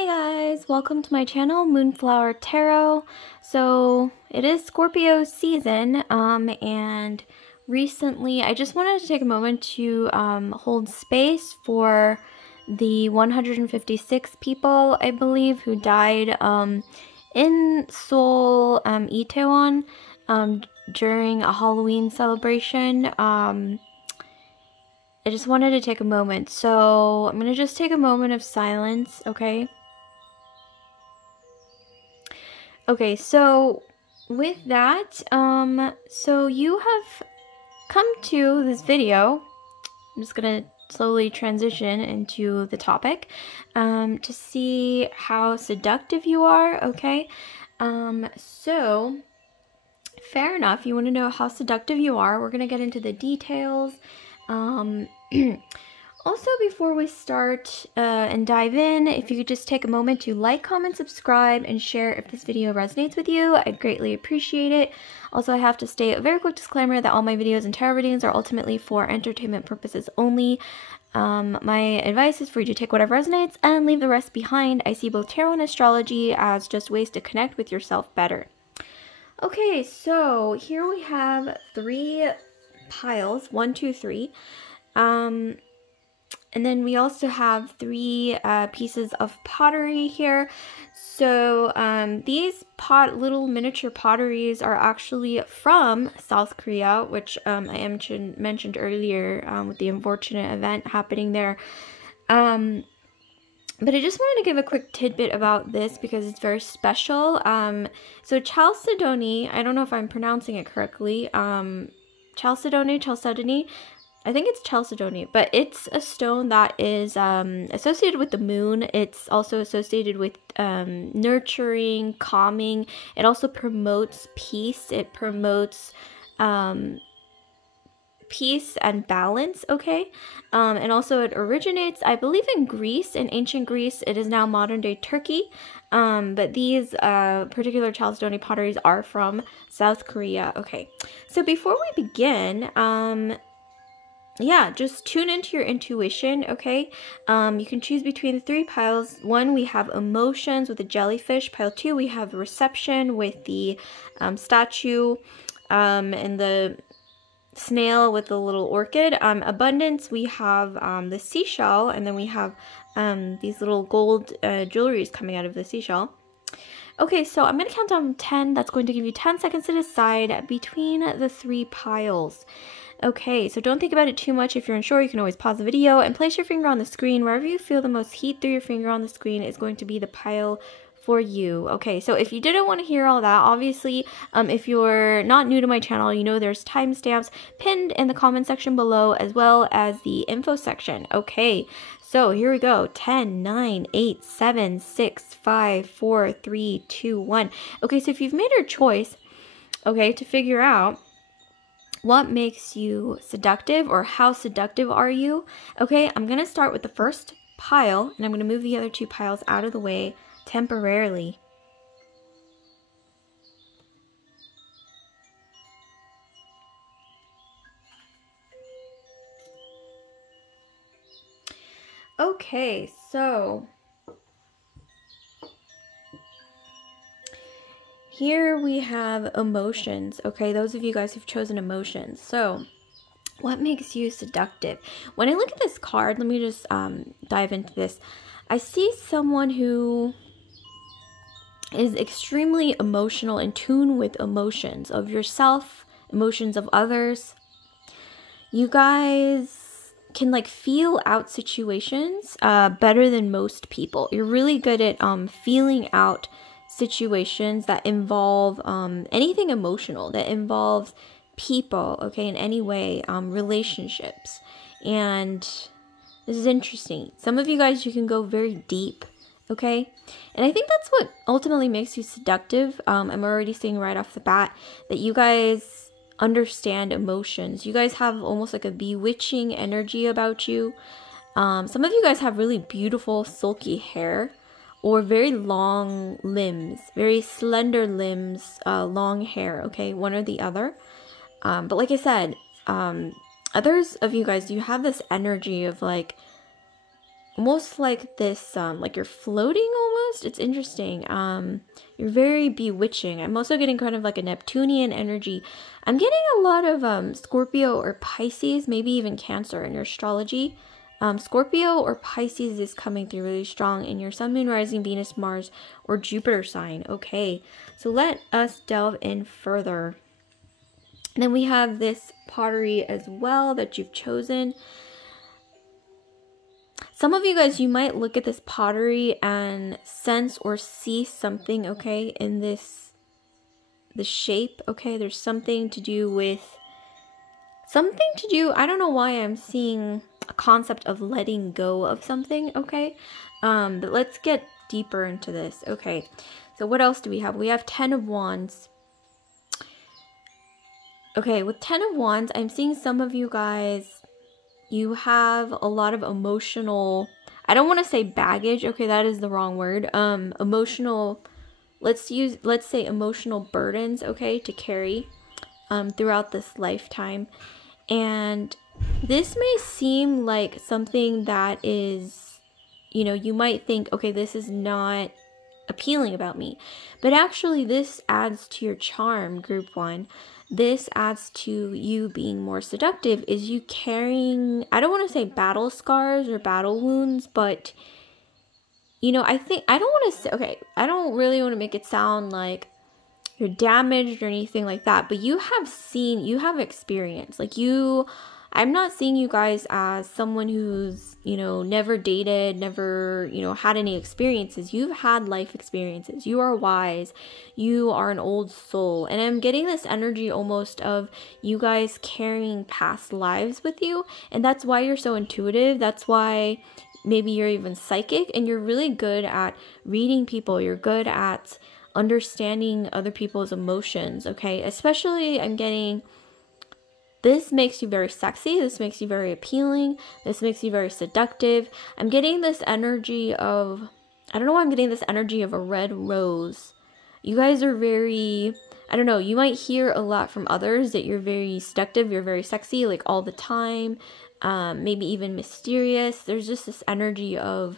Hey guys, welcome to my channel, Moonflower Tarot. So it is Scorpio season, and recently I just wanted to take a moment to hold space for the 156 people, I believe, who died in Seoul, Itaewon, during a Halloween celebration. I just wanted to take a moment, so I'm going to just take a moment of silence, okay? Okay, so with that, so you have come to this video. I'm just going to slowly transition into the topic, to see how seductive you are, okay? So, fair enough, you want to know how seductive you are. We're going to get into the details. Also, before we start and dive in, if you could just take a moment to like, comment, subscribe, and share if this video resonates with you, I'd greatly appreciate it. Also, I have to state a very quick disclaimer that all my videos and tarot readings are ultimately for entertainment purposes only. My advice is for you to take whatever resonates and leave the rest behind. I see both tarot and astrology as just ways to connect with yourself better. Okay, so here we have three piles, 1, 2, 3. And then we also have three pieces of pottery here. So these little miniature potteries are actually from South Korea, which I mentioned earlier with the unfortunate event happening there. But I just wanted to give a quick tidbit about this because it's very special. So chalcedony, I don't know if I'm pronouncing it correctly. Chalcedony, I think it's chalcedony, but it's a stone that is associated with the moon. It's also associated with nurturing, calming. It also promotes peace. It promotes peace and balance, okay? And also it originates, I believe, in Greece, in ancient Greece. It is now modern-day Turkey. But these particular chalcedony potteries are from South Korea. Okay, so before we begin, yeah, just tune into your intuition, okay? You can choose between the three piles. One, we have emotions with the jellyfish. Pile 2, we have reception with the statue and the snail with the little orchid. Abundance, we have the seashell, and then we have these little gold jewelries coming out of the seashell. Okay, so I'm going to count down 10. That's going to give you 10 seconds to decide between the three piles. Okay, so don't think about it too much. If you're unsure, you can always pause the video and place your finger on the screen. Wherever you feel the most heat through your finger on the screen is going to be the pile for you. Okay, so if you didn't want to hear all that, obviously, if you're not new to my channel, you know there's timestamps pinned in the comment section below, as well as the info section. Okay, so here we go. 10, 9, 8, 7, 6, 5, 4, 3, 2, 1. Okay, so if you've made your choice, okay, to figure out what makes you seductive, or how seductive are you? Okay, I'm going to start with the first pile, and I'm going to move the other two piles out of the way temporarily. Okay, so here we have emotions, okay? Those of you guys who've chosen emotions. So, what makes you seductive? When I look at this card, let me just dive into this. I see someone who is extremely emotional, in tune with emotions of yourself, emotions of others. You guys can like feel out situations better than most people. You're really good at feeling out situations that involve anything emotional, that involves people, okay, in any way, relationships. And this is interesting. Some of you guys, you can go very deep, okay? And I think that's what ultimately makes you seductive. I'm already seeing right off the bat that you guys understand emotions. You guys have almost like a bewitching energy about you. Some of you guys have really beautiful silky hair, or very long limbs, very slender limbs, long hair, okay, one or the other. But like I said, others of you guys, you have this energy of like almost like this, like you're floating almost. It's interesting. You're very bewitching. I'm also getting kind of like a Neptunian energy. I'm getting a lot of Scorpio or Pisces, maybe even Cancer in your astrology. Scorpio or Pisces is coming through really strong in your Sun, Moon, Rising, Venus, Mars, or Jupiter sign. Okay, so let us delve in further. And then we have this pottery as well that you've chosen. Some of you guys, you might look at this pottery and sense or see something, okay, in the shape, okay? There's something to do with, I don't know why I'm seeing a concept of letting go of something, okay? But let's get deeper into this, okay? So what else do we have? We have 10 of Wands. Okay, with 10 of Wands, I'm seeing some of you guys, you have a lot of emotional, I don't want to say baggage, okay, that is the wrong word. Emotional, let's say emotional burdens, okay, to carry throughout this lifetime. And this may seem like something that is, you know, you might think, okay, this is not appealing about me. But actually this adds to your charm, group 1. This adds to you being more seductive, is you carrying, I don't want to say battle scars or battle wounds, but, you know, I don't want to say, okay, I don't really want to make it sound like you're damaged or anything like that, but you have experience. Like I'm not seeing you guys as someone who's, you know, never dated, never, you know, had any experiences. You've had life experiences. You are wise. You are an old soul. And I'm getting this energy almost of you guys carrying past lives with you. And that's why you're so intuitive. That's why maybe you're even psychic, and you're really good at reading people. You're good at understanding other people's emotions, okay? Especially I'm getting, this makes you very sexy. This makes you very appealing. This makes you very seductive. I'm getting this energy of, I don't know why I'm getting this energy of a red rose. You guys are very, I don't know, you might hear a lot from others that you're very seductive, you're very sexy, like all the time. Maybe even mysterious. There's just this energy of,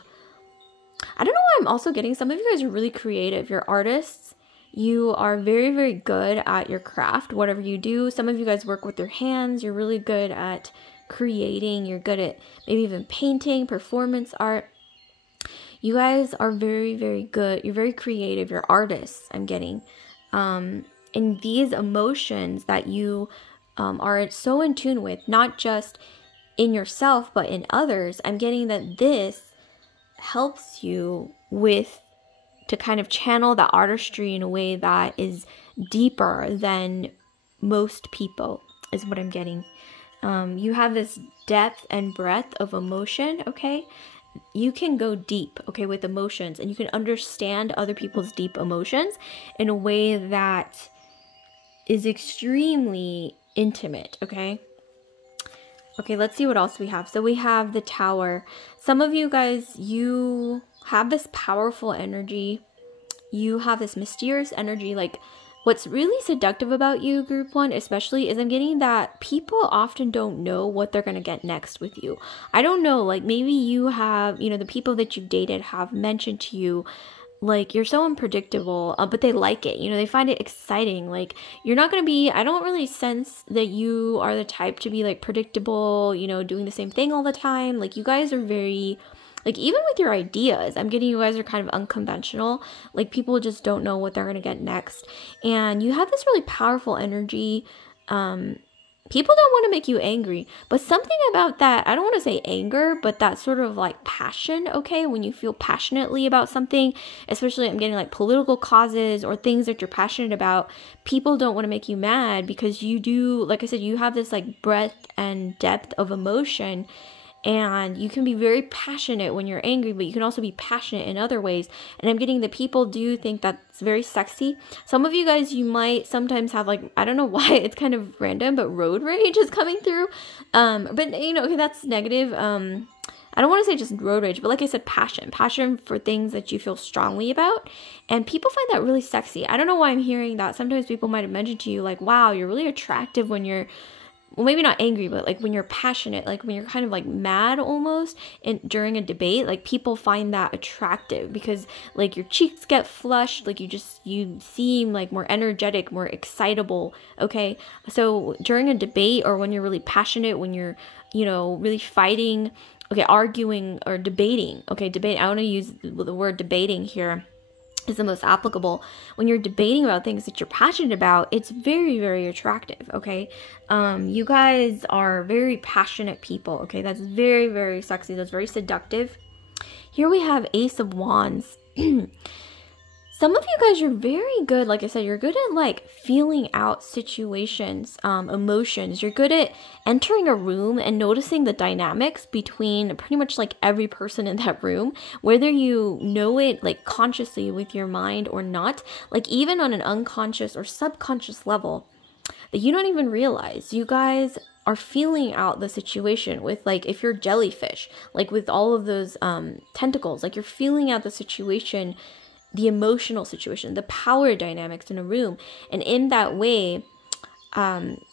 I don't know why I'm also getting, some of you guys are really creative. You're artists. You are very, very good at your craft, whatever you do. Some of you guys work with your hands. You're really good at creating. You're good at maybe even painting, performance art. You guys are very, very good. You're very creative. You're artists, I'm getting. And these emotions that you are so in tune with, not just in yourself, but in others, I'm getting that this helps you with, to kind of channel the artistry in a way that is deeper than most people, is what I'm getting. You have this depth and breadth of emotion, okay? You can go deep, okay, with emotions, and you can understand other people's deep emotions in a way that is extremely intimate, okay? Okay, let's see what else we have. So we have the Tower. Some of you guys, you have this powerful energy. You have this mysterious energy. Like, what's really seductive about you, group 1, especially, is I'm getting that people often don't know what they're going to get next with you. I don't know, like, maybe you have, you know, the people that you've dated have mentioned to you, like, you're so unpredictable, but they like it, you know, they find it exciting. Like, you're not going to be, I don't really sense that you are the type to be, like, predictable, you know, doing the same thing all the time. Like, you guys are very, like, even with your ideas, I'm getting you guys are kind of unconventional. Like, people just don't know what they're going to get next. And you have this really powerful energy. People don't want to make you angry, but something about that, I don't want to say anger, but that sort of like passion, okay? When you feel passionately about something, especially I'm getting like political causes or things that you're passionate about, people don't want to make you mad because you do, like I said, you have this like breadth and depth of emotion. And you can be very passionate when you're angry, but you can also be passionate in other ways. And I'm getting that people do think that's very sexy. Some of you guys, you might sometimes have like, I don't know why, it's kind of random, but road rage is coming through. But you know, okay, that's negative. I don't want to say just road rage, but like I said, passion for things that you feel strongly about. And people find that really sexy. I don't know why I'm hearing that. Sometimes people might have mentioned to you like, wow, you're really attractive when you're well, maybe not angry, but like when you're passionate, like when you're kind of like mad almost during a debate, like people find that attractive because like your cheeks get flushed, like you seem like more energetic, more excitable. Okay. So during a debate, or when you're really passionate, when you're, really fighting, okay, arguing or debating, okay, debate, I want to use the word debating here is the most applicable. When you're debating about things that you're passionate about, it's very, very attractive. Okay. You guys are very passionate people. Okay. That's very, very sexy. That's very seductive. Here we have Ace of Wands. Some of you guys are very good. Like I said, you're good at like feeling out situations, emotions. You're good at entering a room and noticing the dynamics between pretty much like every person in that room, whether you know it like consciously with your mind or not, like even on an unconscious or subconscious level that you don't even realize. You guys are feeling out the situation with, like, if you're jellyfish, like with all of those tentacles, like you're feeling out the situation, the emotional situation, the power dynamics in a room. And in that way,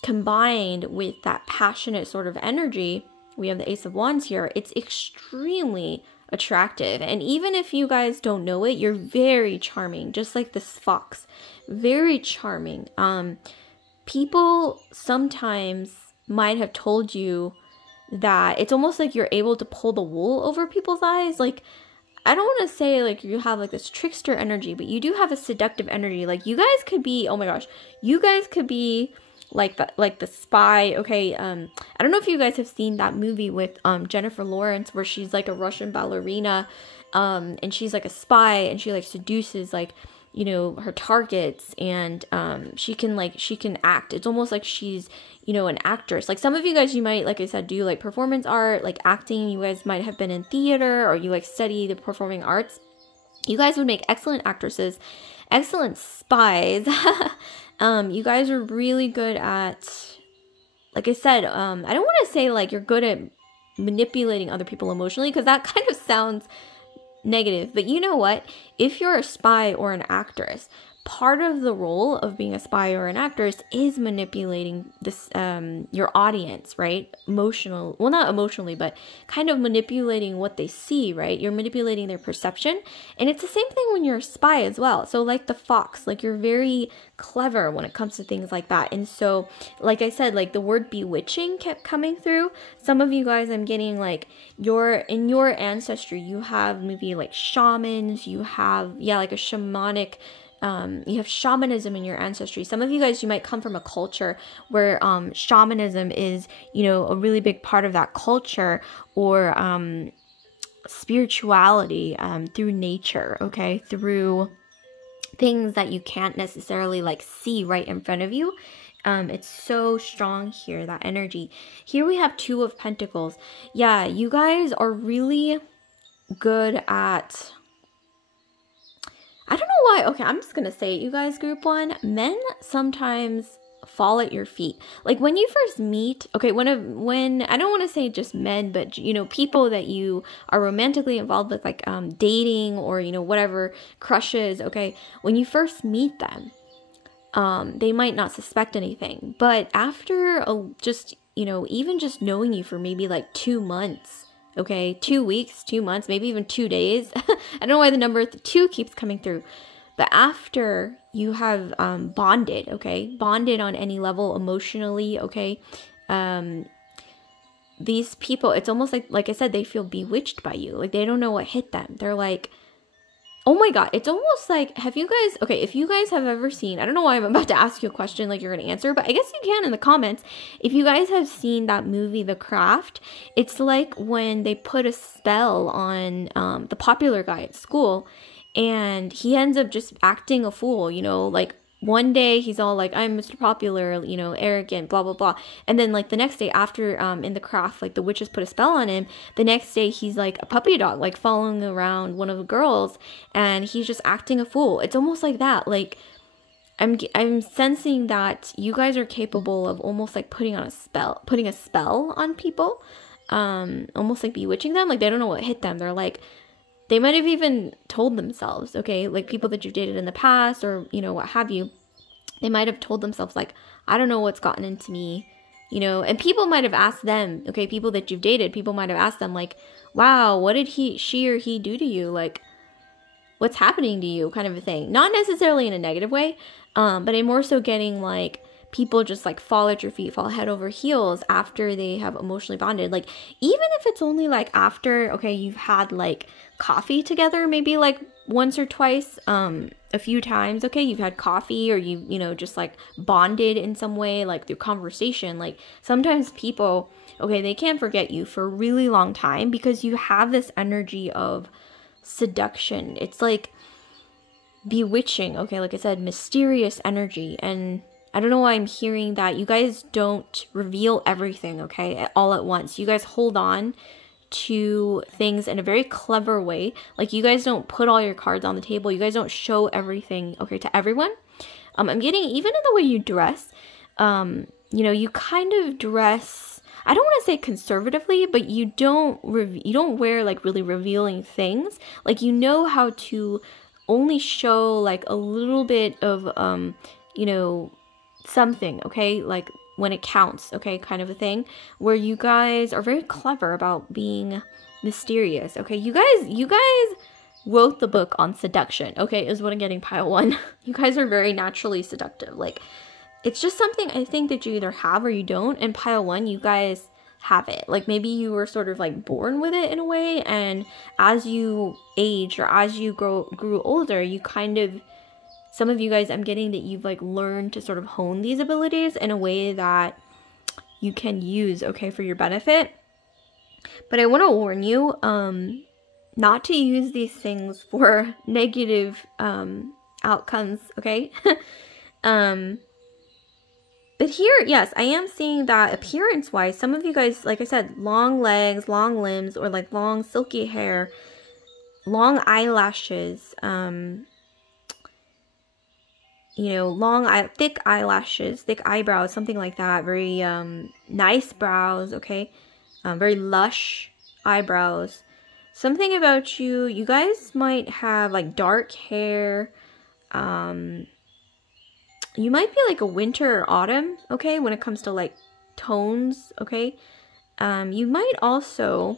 combined with that passionate sort of energy, we have the Ace of Wands here, it's extremely attractive. And even if you guys don't know it, you're very charming, just like this fox. Very charming. People sometimes might have told you that it's almost like you're able to pull the wool over people's eyes. Like, I don't want to say like you have like this trickster energy, but you do have a seductive energy. Like you guys could be, oh my gosh, you guys could be like the spy. Okay. I don't know if you guys have seen that movie with Jennifer Lawrence where she's like a Russian ballerina, and she's like a spy, and she like seduces like, her targets, and she can act. It's almost like she's, an actress. Like some of you guys, you might, like I said, do like performance art, like acting. You guys might have been in theater, or you like study the performing arts. You guys would make excellent actresses, excellent spies. You guys are really good at, like I said, I don't want to say like you're good at manipulating other people emotionally, because that kind of sounds negative, but you know what? If you're a spy or an actress, part of the role of being a spy or an actress is manipulating this your audience, right? Well, not emotionally, but kind of manipulating what they see, right? You're manipulating their perception. And it's the same thing when you're a spy as well. So like the fox, like you're very clever when it comes to things like that. And so, like I said, like the word bewitching kept coming through. Some of you guys, I'm getting like in your ancestry, you have maybe like shamans, you have, like a shamanic, you have shamanism in your ancestry. Some of you guys, you might come from a culture where shamanism is, a really big part of that culture, or spirituality through nature, okay? Through things that you can't necessarily like see right in front of you. It's so strong here, that energy. Here we have Two of Pentacles. Yeah, you guys are really good at, I don't know why. Okay, I'm just going to say it, you guys, group one. Men sometimes fall at your feet. Like when you first meet, okay, when I don't want to say just men, but people that you are romantically involved with, like dating or whatever, crushes, okay? When you first meet them, they might not suspect anything, but after even just knowing you for maybe like 2 months, okay, 2 weeks, 2 months, maybe even 2 days. I don't know why the number 2 keeps coming through. But after you have bonded, okay, bonded on any level emotionally, okay, these people, it's almost like I said, they feel bewitched by you. Like they don't know what hit them. They're like, oh my God, it's almost like, if you guys have ever seen, I don't know why I'm about to ask you a question like you're going to answer, but I guess you can in the comments. If you guys have seen that movie, The Craft, it's like when they put a spell on the popular guy at school, and he ends up just acting a fool, like one day he's all like, I'm Mr. Popular, arrogant, blah, blah, blah. And then like the next day after in The Craft, like the witches put a spell on him, the next day he's like a puppy dog, like following around one of the girls, and he's just acting a fool. It's almost like that. Like I'm sensing that you guys are capable of almost like putting a spell on people, almost like bewitching them. Like they don't know what hit them. They're like, they might have even told themselves, okay, like people that you've dated in the past, or, what have you, they might have told themselves like, I don't know what's gotten into me. you know, and people might have asked them, okay, people that you've dated, people might have asked them like, wow, what did she or he do to you? Like, what's happening to you, kind of a thing. Not necessarily in a negative way, but in more so getting like people just like fall at your feet, fall head over heels after they have emotionally bonded. Like, even if it's only like after, okay, you've had like coffee together, maybe like once or twice, a few times, okay, you've had coffee, or you know, just like bonded in some way, like through conversation. Like, sometimes people, okay, they can't forget you for a really long time because you have this energy of seduction. It's like bewitching, okay, like I said, mysterious energy. And I don't know why I'm hearing that you guys don't reveal everything, okay, all at once. You guys hold on to things in a very clever way. Like, you guys don't put all your cards on the table. You guys don't show everything, okay, to everyone. I'm getting, even in the way you dress, you know, you kind of dress, I don't want to say conservatively, but you don't wear like really revealing things. Like, you know how to only show like a little bit of, you know, something, okay, like when it counts, okay, kind of a thing, where you guys are very clever about being mysterious, okay. You guys wrote the book on seduction, okay, is what I'm getting, pile one. You guys are very naturally seductive. Like, it's just something I think that you either have or you don't. And pile one, you guys have it. Like, maybe you were sort of like born with it in a way, and as you age or as you grew older, you kind of, some of you guys, I'm getting that you've like learned to sort of hone these abilities in a way that you can use, okay, for your benefit. But I want to warn you, not to use these things for negative outcomes, okay? But here, yes, I am seeing that appearance-wise, some of you guys, like I said, long legs, long limbs, or like long silky hair, long eyelashes, you know, thick eyelashes, thick eyebrows, something like that. Very nice brows, okay? Very lush eyebrows. Something about you, you guys might have like dark hair. You might be like a winter or autumn, okay, when it comes to like tones, okay? You might also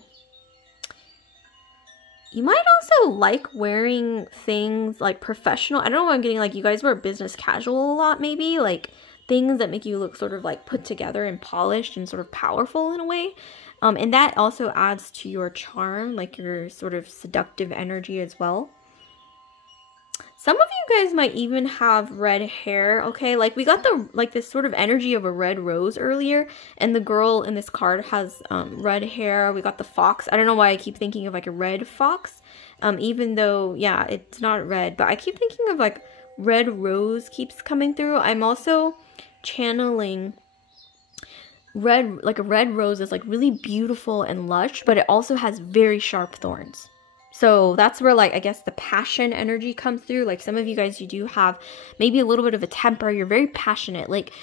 like wearing things like professional. I don't know why I'm getting, like, you guys wear business casual a lot, maybe, like things that make you look sort of like put together and polished and sort of powerful in a way. And that also adds to your charm, like your sort of seductive energy as well. Some of you guys might even have red hair, okay? Like, we got the, like, this sort of energy of a red rose earlier, and the girl in this card has red hair. We got the fox. I don't know why I keep thinking of, like, a red fox, even though, yeah, it's not red, but I keep thinking of, like, red rose keeps coming through. I'm also channeling red, like a red rose is, like, really beautiful and lush, but it also has very sharp thorns. So that's where, like, I guess the passion energy comes through. Like, some of you guys, you do have maybe a little bit of a temper. You're very passionate. Like,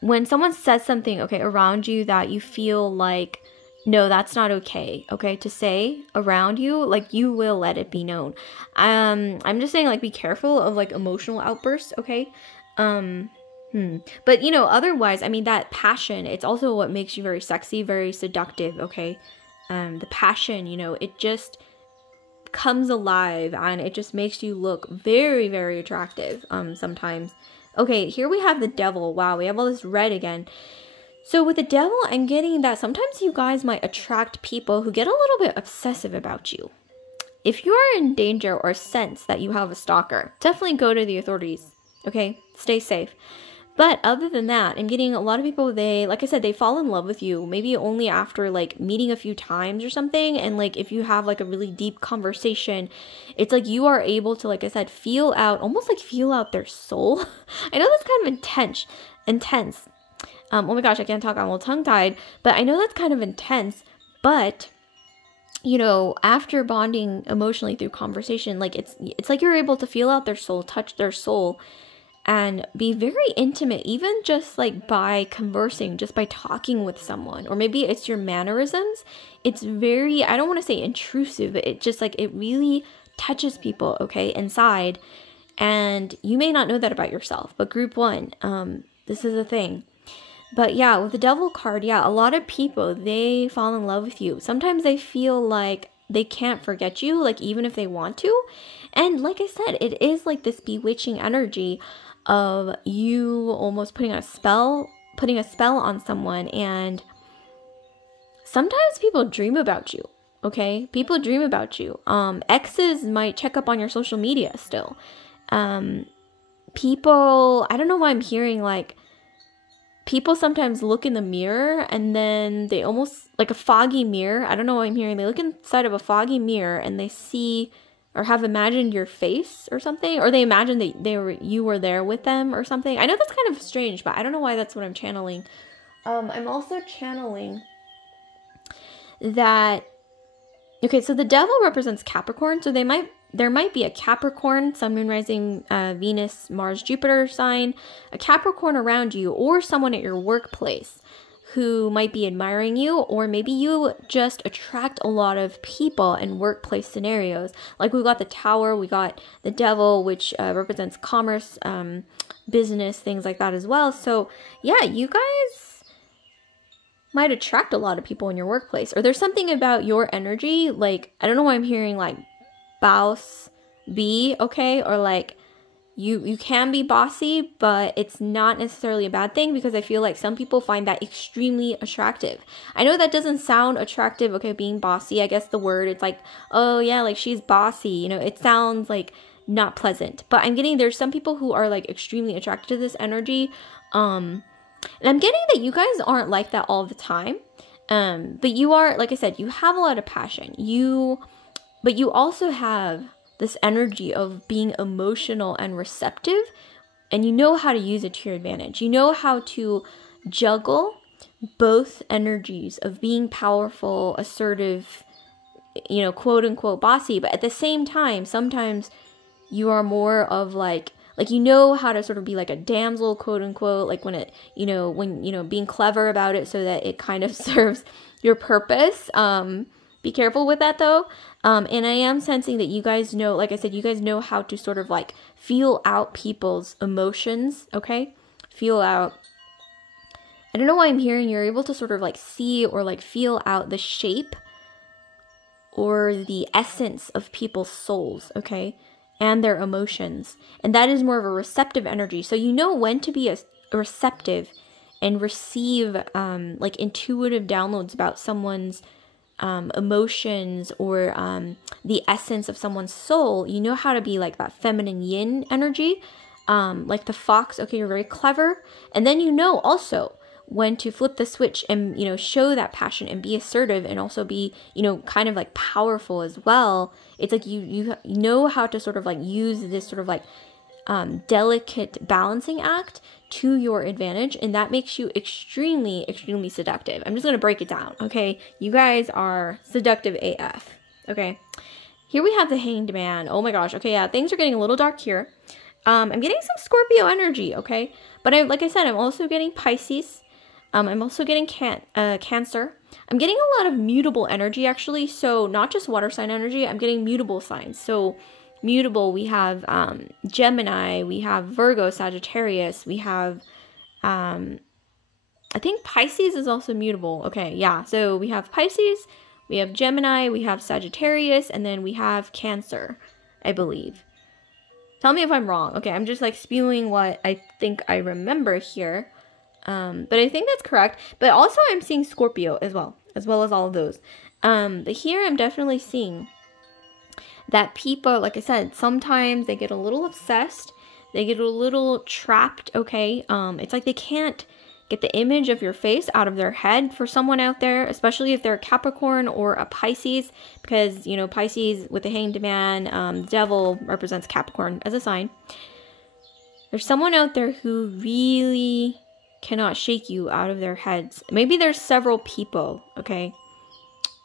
when someone says something, okay, around you that you feel like, no, that's not okay, okay, to say around you, like, you will let it be known. I'm just saying, like, be careful of, like, emotional outbursts, okay? But, you know, otherwise, I mean, that passion, it's also what makes you very sexy, very seductive, okay? The passion, you know, it just comes alive, and it just makes you look very, very attractive sometimes. Okay, here we have the devil. Wow, we have all this red again. So with the devil, I'm getting that sometimes you guys might attract people who get a little bit obsessive about you. If you are in danger or sense that you have a stalker, definitely go to the authorities, okay? Stay safe. But other than that, I'm getting a lot of people, they, like I said, they fall in love with you, maybe only after, like, meeting a few times or something. And, like, if you have, like, a really deep conversation, it's like you are able to, like I said, feel out, almost like feel out their soul. I know that's kind of intense. Oh my gosh, I can't talk, I'm all tongue-tied. But I know that's kind of intense. But, you know, after bonding emotionally through conversation, like, it's like you're able to feel out their soul, touch their soul, and be very intimate, even just like by conversing, just by talking with someone. Or maybe it's your mannerisms. It's very, I don't want to say intrusive, but it just like, it really touches people, okay, inside. And you may not know that about yourself, but group one, this is a thing. But yeah, with the Devil card, yeah, a lot of people, they fall in love with you. Sometimes they feel like they can't forget you, like even if they want to. And like I said, it is like this bewitching energy of you almost putting a spell on someone. And sometimes people dream about you, okay? People dream about you. Exes might check up on your social media still. People, I don't know why I'm hearing like, people sometimes look in the mirror and then they almost, like a foggy mirror. I don't know what I'm hearing. They look inside of a foggy mirror and they see or have imagined your face or something. Or they imagine that you were there with them or something. I know that's kind of strange, but I don't know why that's what I'm channeling. I'm also channeling that, okay, so the devil represents Capricorn. So there might be a Capricorn, Sun, Moon, Rising, Venus, Mars, Jupiter sign, a Capricorn around you, or someone at your workplace who might be admiring you, or maybe you just attract a lot of people in workplace scenarios. Like we got the Tower, we got the Devil, which represents commerce, business, things like that as well. So yeah, you guys might attract a lot of people in your workplace, or there's something about your energy, like, I don't know why I'm hearing like boss B, okay, or like you can be bossy, but it's not necessarily a bad thing, because I feel like some people find that extremely attractive. I know that doesn't sound attractive, okay, being bossy. I guess the word, it's like, oh yeah, like she's bossy, you know, it sounds like not pleasant. But I'm getting, there's some people who are like extremely attracted to this energy. And I'm getting that you guys aren't like that all the time. But you are, like I said, you have a lot of passion. But you also have this energy of being emotional and receptive, and you know how to use it to your advantage. You know how to juggle both energies of being powerful, assertive, you know, quote unquote bossy, but at the same time, sometimes you are more of like you know how to sort of be like a damsel, quote unquote, like when being clever about it so that it kind of serves your purpose. Be careful with that though. And I am sensing that you guys know, like I said, you guys know how to sort of like feel out people's emotions, okay? Feel out. I don't know why I'm hearing you're able to sort of like see or like feel out the shape or the essence of people's souls, okay? And their emotions. And that is more of a receptive energy. So you know when to be a receptive and receive like intuitive downloads about someone's emotions or the essence of someone's soul. You know how to be like that feminine yin energy, like the fox. Okay, you're very clever. And then you know also when to flip the switch and, you know, show that passion and be assertive and also be, you know, kind of like powerful as well. It's like you know how to sort of like use this sort of like delicate balancing act to your advantage, and that makes you extremely, extremely seductive. I'm just going to break it down, okay? You guys are seductive AF, okay? Here we have the Hanged Man. Oh my gosh, okay, yeah, things are getting a little dark here. I'm getting some Scorpio energy, okay? But like I said, I'm also getting Pisces. I'm also getting Cancer. I'm getting a lot of mutable energy, actually. So not just water sign energy, I'm getting mutable signs. So mutable, we have Gemini, we have Virgo, Sagittarius, we have, I think Pisces is also mutable. Okay, yeah. So we have Pisces, we have Gemini, we have Sagittarius, and then we have Cancer, I believe. Tell me if I'm wrong. Okay, I'm just like spewing what I think I remember here. But I think that's correct. But also I'm seeing Scorpio as well as all of those. But here I'm definitely seeing that people, like I said, sometimes they get a little obsessed. They get a little trapped, okay? It's like they can't get the image of your face out of their head. For someone out there, especially if they're a Capricorn or a Pisces, because, you know, Pisces with the Hanged Man, the devil represents Capricorn as a sign. There's someone out there who really cannot shake you out of their heads. Maybe there's several people, okay?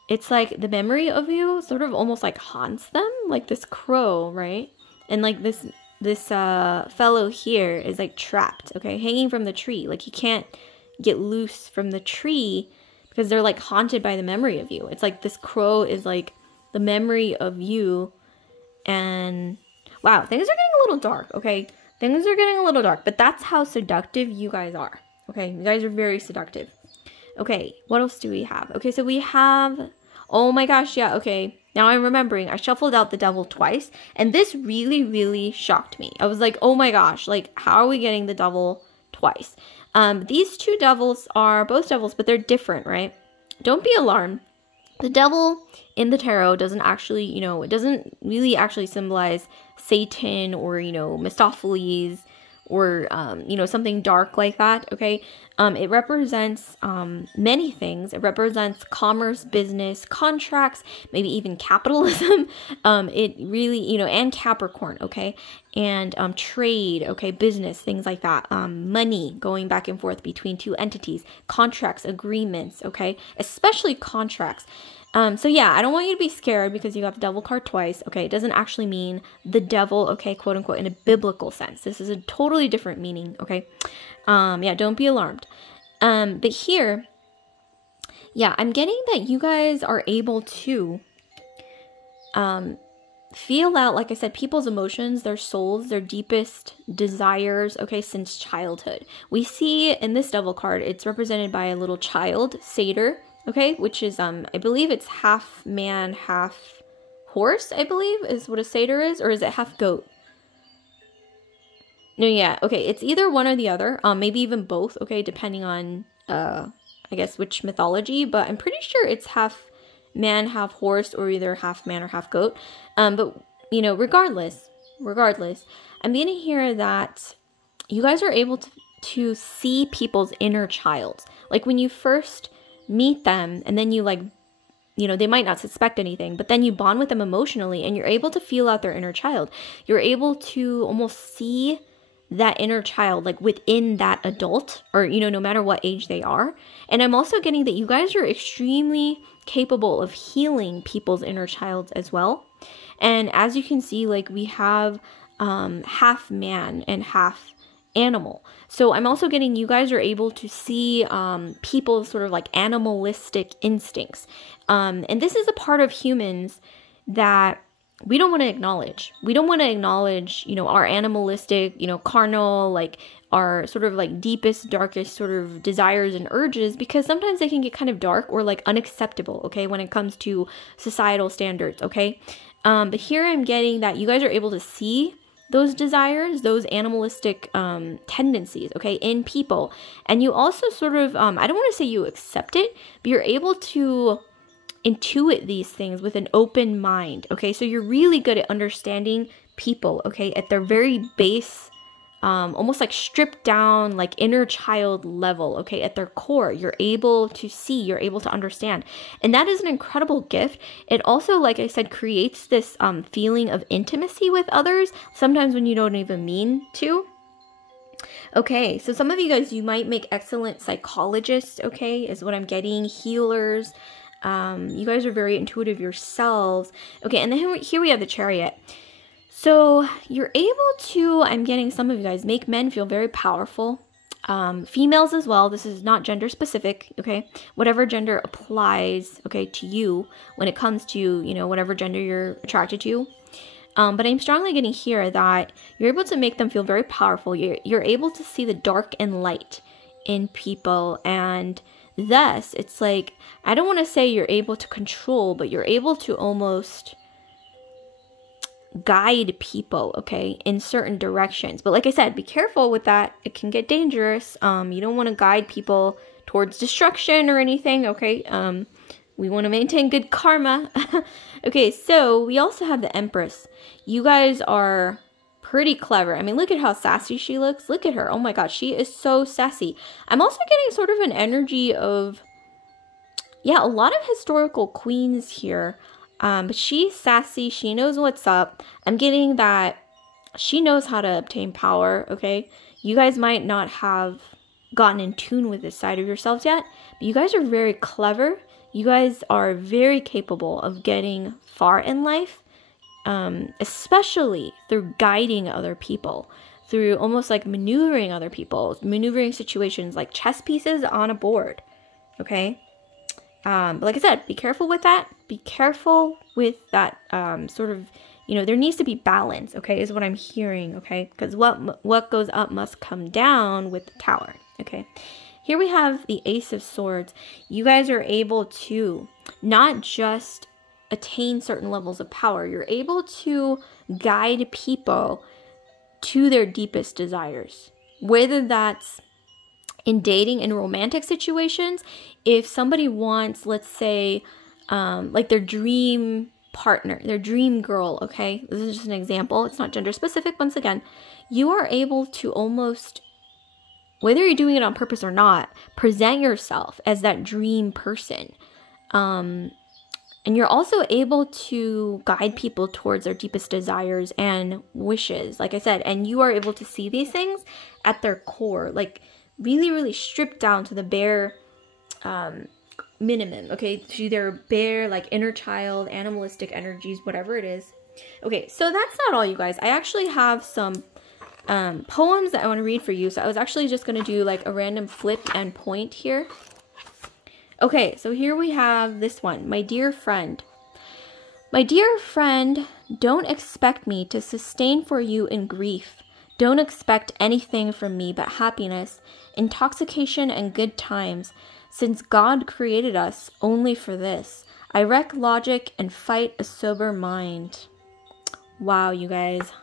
It's like the memory of you sort of almost like haunts them, like this crow, right? And like this fellow here is like trapped, okay, hanging from the tree. Like he can't get loose from the tree because they're like haunted by the memory of you. It's like this crow is like the memory of you. And wow, things are getting a little dark, okay? Things are getting a little dark, but that's how seductive you guys are. Okay, you guys are very seductive. Okay, what else do we have? Okay, so we have, oh my gosh, yeah, okay. Now I'm remembering, I shuffled out the devil twice, and this really, really shocked me. I was like, oh my gosh, like, how are we getting the devil twice? These two devils are both devils, but they're different, right? Don't be alarmed. The devil in the tarot doesn't actually, you know, it doesn't really actually symbolize Satan or, you know, Mephistopheles or, you know, something dark like that, okay? It represents many things. It represents commerce, business, contracts, maybe even capitalism. It really, you know, and Capricorn, okay? And trade, okay, business, things like that. Money going back and forth between two entities, contracts, agreements, okay? Especially contracts. So yeah, I don't want you to be scared because you got the devil card twice, okay? It doesn't actually mean the devil, okay, quote unquote, in a biblical sense. This is a totally different meaning, okay? Yeah, don't be alarmed. But here, yeah, I'm getting that you guys are able to, feel out, like I said, people's emotions, their souls, their deepest desires, okay, since childhood. We see in this devil card, it's represented by a little child, satyr, okay, which is, I believe it's half man, half horse, I believe, is what a satyr is, or is it half goat? No, yeah, okay, it's either one or the other, maybe even both, okay, depending on, I guess, which mythology, but I'm pretty sure it's half man, half horse, or either half man or half goat, but, you know, regardless, I'm gonna hear that you guys are able to see people's inner child, like when you first meet them, and then you, like, you know, they might not suspect anything, but then you bond with them emotionally, and you're able to feel out their inner child. You're able to almost see that inner child, like, within that adult, or, you know, no matter what age they are. And I'm also getting that you guys are extremely capable of healing people's inner child as well. And as you can see, like, we have half man and half animal. So I'm also getting you guys are able to see people's sort of like animalistic instincts. And this is a part of humans that we don't want to acknowledge. We don't want to acknowledge, you know, our animalistic, you know, carnal, like our sort of like deepest, darkest sort of desires and urges, because sometimes they can get kind of dark or like unacceptable, okay, when it comes to societal standards, okay? But here I'm getting that you guys are able to see those desires, those animalistic tendencies, okay, in people. And you also sort of, I don't want to say you accept it, but you're able to intuit these things with an open mind, okay? So you're really good at understanding people, okay, at their very base, almost like stripped down, like inner child level, okay, at their core. You're able to see, you're able to understand. And that is an incredible gift. It also, like I said, creates this feeling of intimacy with others, sometimes when you don't even mean to. Okay, so some of you guys, you might make excellent psychologists, okay, is what I'm getting, healers. You guys are very intuitive yourselves. Okay, and then here we have the Chariot. So you're able to, I'm getting some of you guys, make men feel very powerful. Females as well. This is not gender specific, okay? Whatever gender applies, okay, to you when it comes to, you know, whatever gender you're attracted to. But I'm strongly getting here that you're able to make them feel very powerful. You're able to see the dark and light in people, and thus it's like, I don't want to say you're able to control, but you're able to almost guide people, okay, in certain directions. But like I said, be careful with that. It can get dangerous. You don't want to guide people towards destruction or anything, okay? We want to maintain good karma. Okay, so we also have the Empress. You guys are pretty clever. I mean, look at how sassy she looks. Look at her. Oh my gosh, she is so sassy. I'm also getting sort of an energy of, yeah, a lot of historical queens here. But she's sassy. She knows what's up. I'm getting that she knows how to obtain power, okay? You guys might not have gotten in tune with this side of yourselves yet, but you guys are very clever. You guys are very capable of getting far in life, especially through guiding other people, through almost like maneuvering other people, maneuvering situations like chess pieces on a board, okay? But like I said, be careful with that. Be careful with that sort of, you know, there needs to be balance, okay, is what I'm hearing, okay? Because what goes up must come down with the Tower, okay? Here we have the Ace of Swords. You guys are able to not just attain certain levels of power, you're able to guide people to their deepest desires. Whether that's in dating and romantic situations, if somebody wants, let's say, like their dream partner, their dream girl, okay? This is just an example. It's not gender specific. Once again, you are able to almost, whether you're doing it on purpose or not, present yourself as that dream person. And you're also able to guide people towards their deepest desires and wishes, like I said, and you are able to see these things at their core, like really, really stripped down to the bare minimum, okay, to their bare, like, inner child, animalistic energies, whatever it is. Okay, so that's not all, you guys. I actually have some poems that I want to read for you, so I was actually just going to do, like, a random flip and point here. Okay, so here we have this one. My dear friend. My dear friend, don't expect me to sustain for you in grief. Don't expect anything from me but happiness, intoxication, and good times, since God created us only for this. I wreck logic and fight a sober mind. Wow, you guys.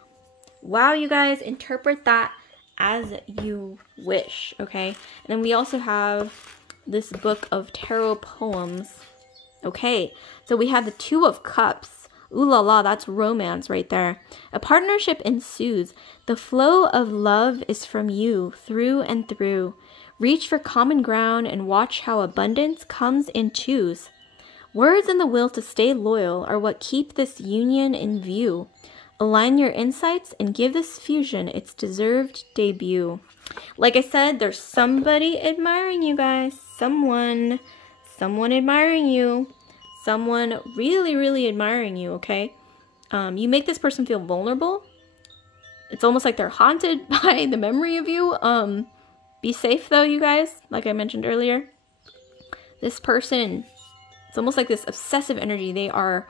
Wow, you guys. Interpret that as you wish, okay? And then we also have this book of tarot poems. Okay, so we have the Two of Cups. Ooh la la, that's romance right there. A partnership ensues. The flow of love is from you, through and through. Reach for common ground and watch how abundance comes in twos. Words and the will to stay loyal are what keep this union in view. Align your insights and give this fusion its deserved debut. Like I said, there's somebody admiring you guys. Someone admiring you. Someone really, really admiring you, okay? You make this person feel vulnerable. It's almost like they're haunted by the memory of you. Be safe though, you guys, like I mentioned earlier. This person, it's almost like this obsessive energy. They are,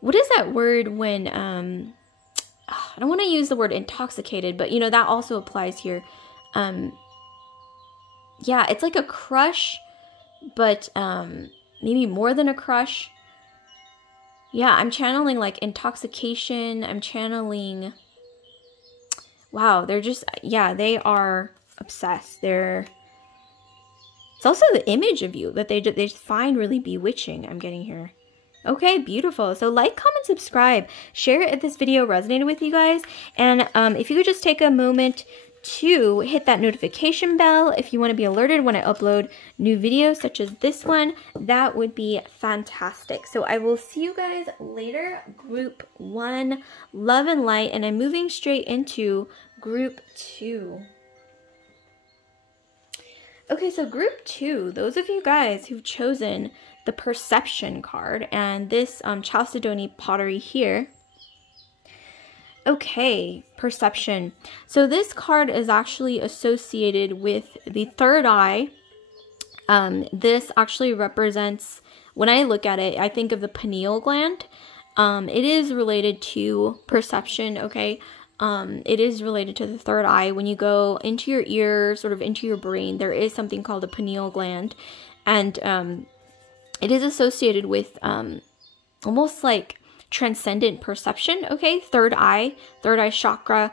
what is that word when, I don't want to use the word intoxicated, but you know, that also applies here. Yeah, it's like a crush, but maybe more than a crush. Yeah, I'm channeling like intoxication. I'm channeling, wow, they're just, yeah, they are obsessed. It's also the image of you that they just find really bewitching. I'm getting here. Okay, beautiful. So like, comment, subscribe, share if this video resonated with you guys, and if you could just take a moment to hit that notification bell if you want to be alerted when I upload new videos such as this one, that would be fantastic. So I will see you guys later. Group 1, love and light, and I'm moving straight into group 2. Okay, so group 2, those of you guys who've chosen the perception card and this Chalcedony pottery here. Okay, perception. So this card is actually associated with the third eye. This actually represents, when I look at it, I think of the pineal gland. It is related to perception, okay? It is related to the third eye. When you go into your ear, sort of into your brain, there is something called the pineal gland. And it is associated with almost like transcendent perception, okay? Third eye chakra,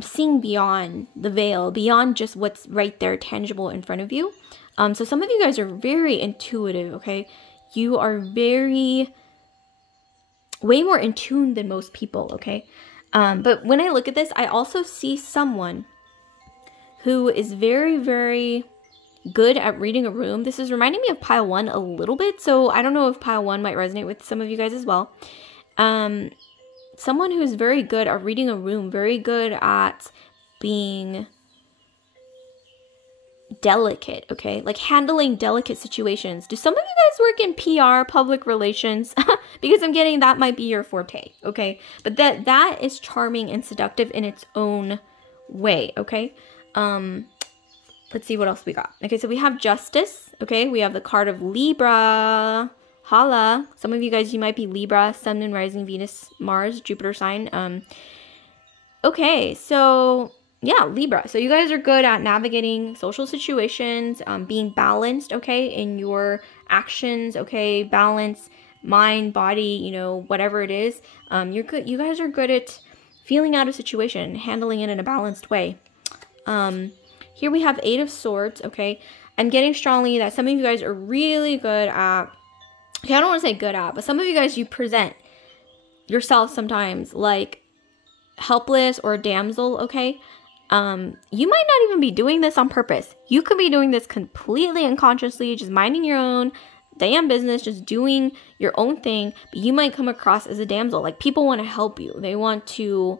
seeing beyond the veil, beyond just what's right there, tangible in front of you. So some of you guys are very intuitive, okay? You are way more in tune than most people, okay? But when I look at this, I also see someone who is very, very good at reading a room. This is reminding me of pile 1 a little bit, so I don't know if pile 1 might resonate with some of you guys as well. Someone who's very good at reading a room, very good at being delicate, okay? Like handling delicate situations. Do some of you guys work in PR, public relations? Because I'm getting that might be your forte, okay? But that is charming and seductive in its own way, okay? Let's see what else we got. Okay, so we have Justice, okay? We have the card of Libra. Holla. Some of you guys, you might be Libra, Sun, Moon, Rising, Venus, Mars, Jupiter sign. Okay, so yeah, Libra. So you guys are good at navigating social situations, being balanced, okay, in your actions, okay, balance, mind, body, you know, whatever it is. You're good. You guys are good at feeling out a situation, handling it in a balanced way. Here we have 8 of Swords, okay. I'm getting strongly that some of you guys are really good at, okay, I don't want to say good at, but some of you guys, you present yourself sometimes like helpless or a damsel, okay. You might not even be doing this on purpose. You could be doing this completely unconsciously, just minding your own damn business, just doing your own thing, but you might come across as a damsel. Like, people want to help you. They want to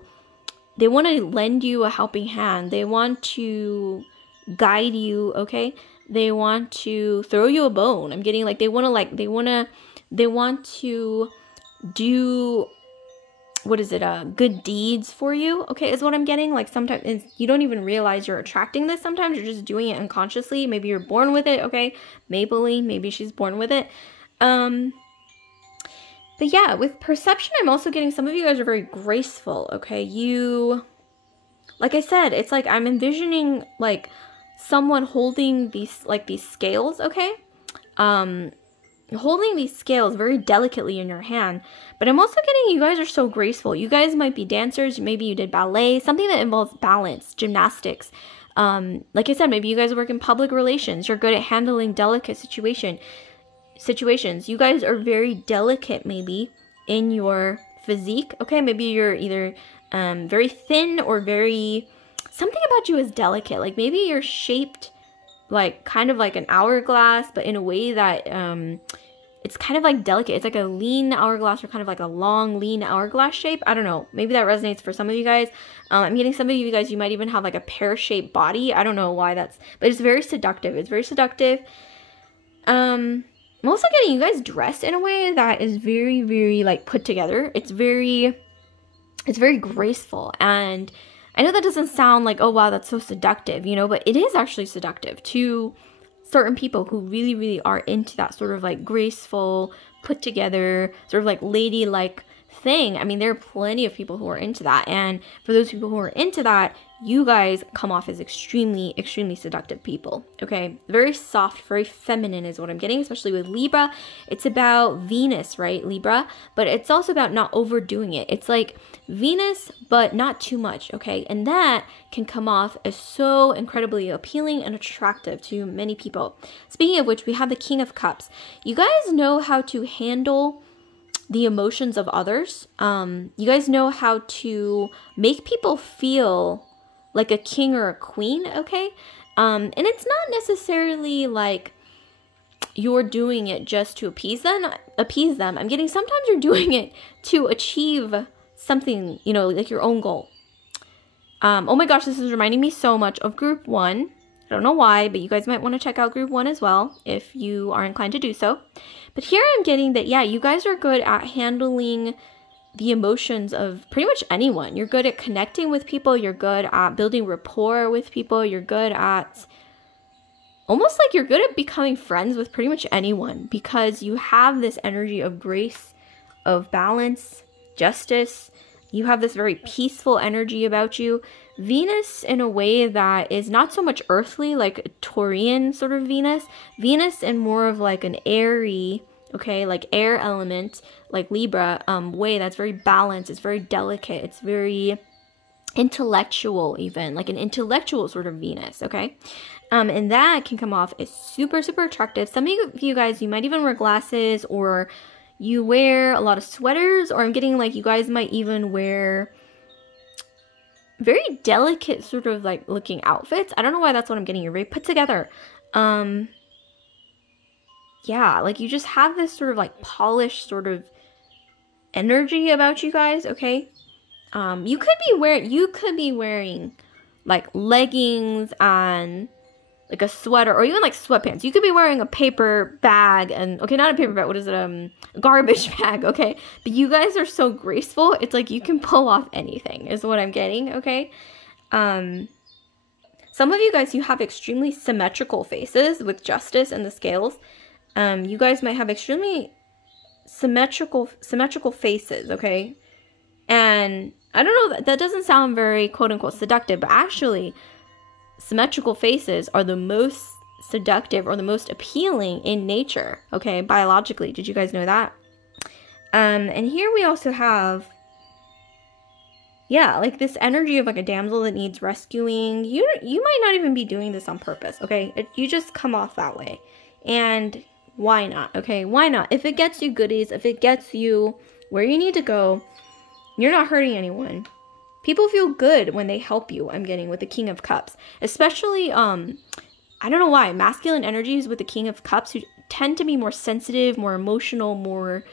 lend you a helping hand. They want to guide you, okay? They want to throw you a bone. I'm getting like they want to do, what is it, good deeds for you, okay, is what I'm getting. Like, sometimes you don't even realize you're attracting this. Sometimes you're just doing it unconsciously. Maybe you're born with it, okay. Maybelline, maybe she's born with it. But yeah, with perception, I'm also getting some of you guys are very graceful, okay. You, like I said, it's like I'm envisioning like someone holding these scales, okay. Holding these scales very delicately in your hand, but I'm also getting you guys are so graceful. You guys might be dancers, maybe you did ballet, something that involves balance, gymnastics. Like I said, maybe you guys work in public relations. You're good at handling delicate situations. You guys are very delicate, maybe in your physique, okay. Maybe you're either very thin or very, something about you is delicate. Like, maybe you're shaped like kind of like an hourglass, but in a way that it's kind of like delicate. It's like a lean hourglass, or kind of like a long, lean hourglass shape. I don't know. Maybe that resonates for some of you guys. I'm getting some of you guys, you might even have like a pear-shaped body. I don't know why that's, but it's very seductive. It's very seductive. I'm also getting you guys dressed in a way that is very, very like put together. It's very graceful. And I know that doesn't sound like, oh wow, that's so seductive, you know, but it is actually seductive to certain people who really, really are into that sort of like graceful, put together, sort of like ladylike thing. I mean, there are plenty of people who are into that. And for those people who are into that, you guys come off as extremely, extremely seductive people, okay? Very soft, very feminine is what I'm getting, especially with Libra. It's about Venus, right, Libra? But it's also about not overdoing it. It's like Venus, but not too much, okay? And that can come off as so incredibly appealing and attractive to many people. Speaking of which, we have the King of Cups. You guys know how to handle the emotions of others. You guys know how to make people feel like a king or a queen, okay? And it's not necessarily like you're doing it just to appease them. I'm getting sometimes you're doing it to achieve something, you know, like your own goal. Oh my gosh, this is reminding me so much of group 1. I don't know why, but you guys might want to check out group 1 as well if you are inclined to do so. But here I'm getting that, yeah, you guys are good at handling the emotions of pretty much anyone. You're good at connecting with people. You're good at building rapport with people. You're good at, almost like you're good at becoming friends with pretty much anyone, because you have this energy of grace, of balance, justice. You have this very peaceful energy about you. Venus in a way that is not so much earthly, like a Taurian sort of Venus. Venus in more of like an airy, okay, like air element, like Libra, way that's very balanced. It's very delicate. It's very intellectual, even like an intellectual sort of Venus, okay? And that can come off as super, super attractive. Some of you guys, you might even wear glasses, or you wear a lot of sweaters, or I'm getting like you guys might even wear very delicate sort of like looking outfits. I don't know why that's what I'm getting. You're very put together. Yeah, like you just have this sort of like polished sort of energy about you guys, okay? You could be wearing like leggings and like a sweater, or even like sweatpants. You could be wearing a paper bag and, okay, not a paper bag, what is it, a garbage bag, okay? But you guys are so graceful, it's like you can pull off anything, is what I'm getting, okay? Some of you guys, you have extremely symmetrical faces with justice and the scales. You guys might have extremely symmetrical faces, okay? And I don't know, that doesn't sound very quote-unquote seductive, but actually, symmetrical faces are the most seductive or the most appealing in nature, okay, biologically. Did you guys know that? And here we also have, yeah, like this energy of like a damsel that needs rescuing. You might not even be doing this on purpose, okay? You just come off that way. And why not, okay? Why not? If it gets you goodies, if it gets you where you need to go, you're not hurting anyone. People feel good when they help you, I'm getting, with the King of Cups. Especially, I don't know why, masculine energies with the King of Cups who tend to be more sensitive, more emotional, more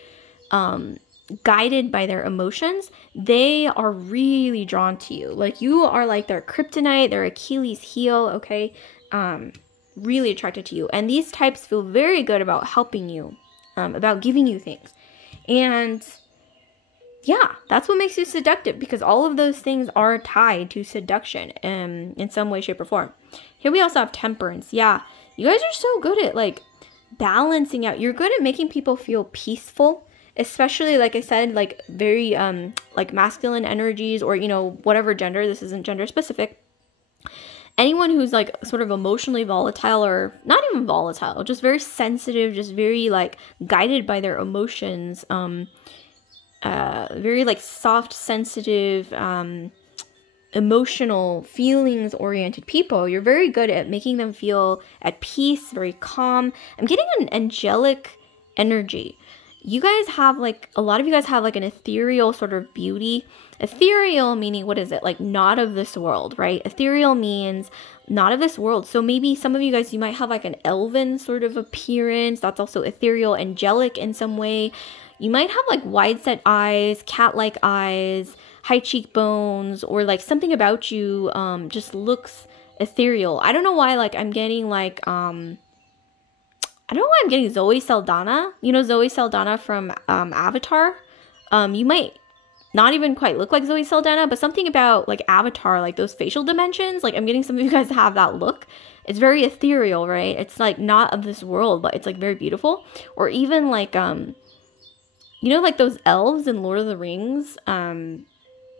guided by their emotions, they are really drawn to you. Like, you are like their kryptonite, their Achilles heel, okay? Really attracted to you. And these types feel very good about helping you, about giving you things. And yeah, that's what makes you seductive, because all of those things are tied to seduction in some way, shape, or form. Here we also have temperance. Yeah, you guys are so good at like balancing out. You're good at making people feel peaceful, especially, like I said, like very like masculine energies, or, you know, whatever gender. This isn't gender specific. Anyone who's like sort of emotionally volatile, or not even volatile, just very sensitive, just very like guided by their emotions, very like soft, sensitive, emotional, feelings oriented people. You're very good at making them feel at peace, very calm. I'm getting an angelic energy. You guys have like, a lot of you guys have like an ethereal sort of beauty. Ethereal meaning, what is it? Like not of this world, right? Ethereal means not of this world. So maybe some of you guys, you might have like an elven sort of appearance. That's also ethereal, angelic in some way. You might have like wide set eyes, cat-like eyes, high cheekbones, or like something about you just looks ethereal. I don't know why, like I'm getting like, I don't know why I'm getting Zoe Saldana. You know Zoe Saldana from Avatar? You might not even quite look like Zoe Saldana, but something about like Avatar, like those facial dimensions, like I'm getting some of you guys have that look. It's very ethereal, right? It's like not of this world, but it's like very beautiful. Or even like, you know, like those elves in Lord of the Rings.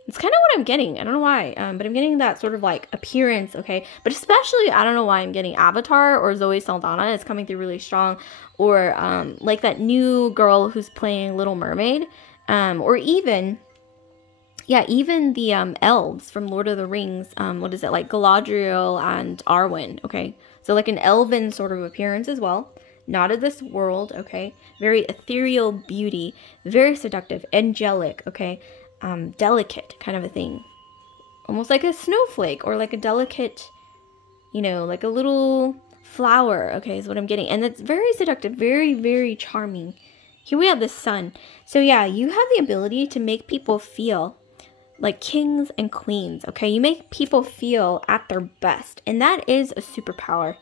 It's kind of what I'm getting. I don't know why, but I'm getting that sort of like appearance, okay? But especially, I don't know why I'm getting Avatar or Zoe Saldana. It's coming through really strong. Or like that new girl who's playing Little Mermaid. Or even, yeah, even the elves from Lord of the Rings. What is it? Like Galadriel and Arwen, okay? So like an elven sort of appearance as well. Not of this world, okay? Very ethereal beauty. Very seductive. Angelic, okay? Delicate kind of a thing. Almost like a snowflake, or like a delicate, you know, like a little flower, okay, is what I'm getting. And it's very seductive, very, very charming. Here we have the sun. So yeah, you have the ability to make people feel like kings and queens, okay? You make people feel at their best. And that is a superpower.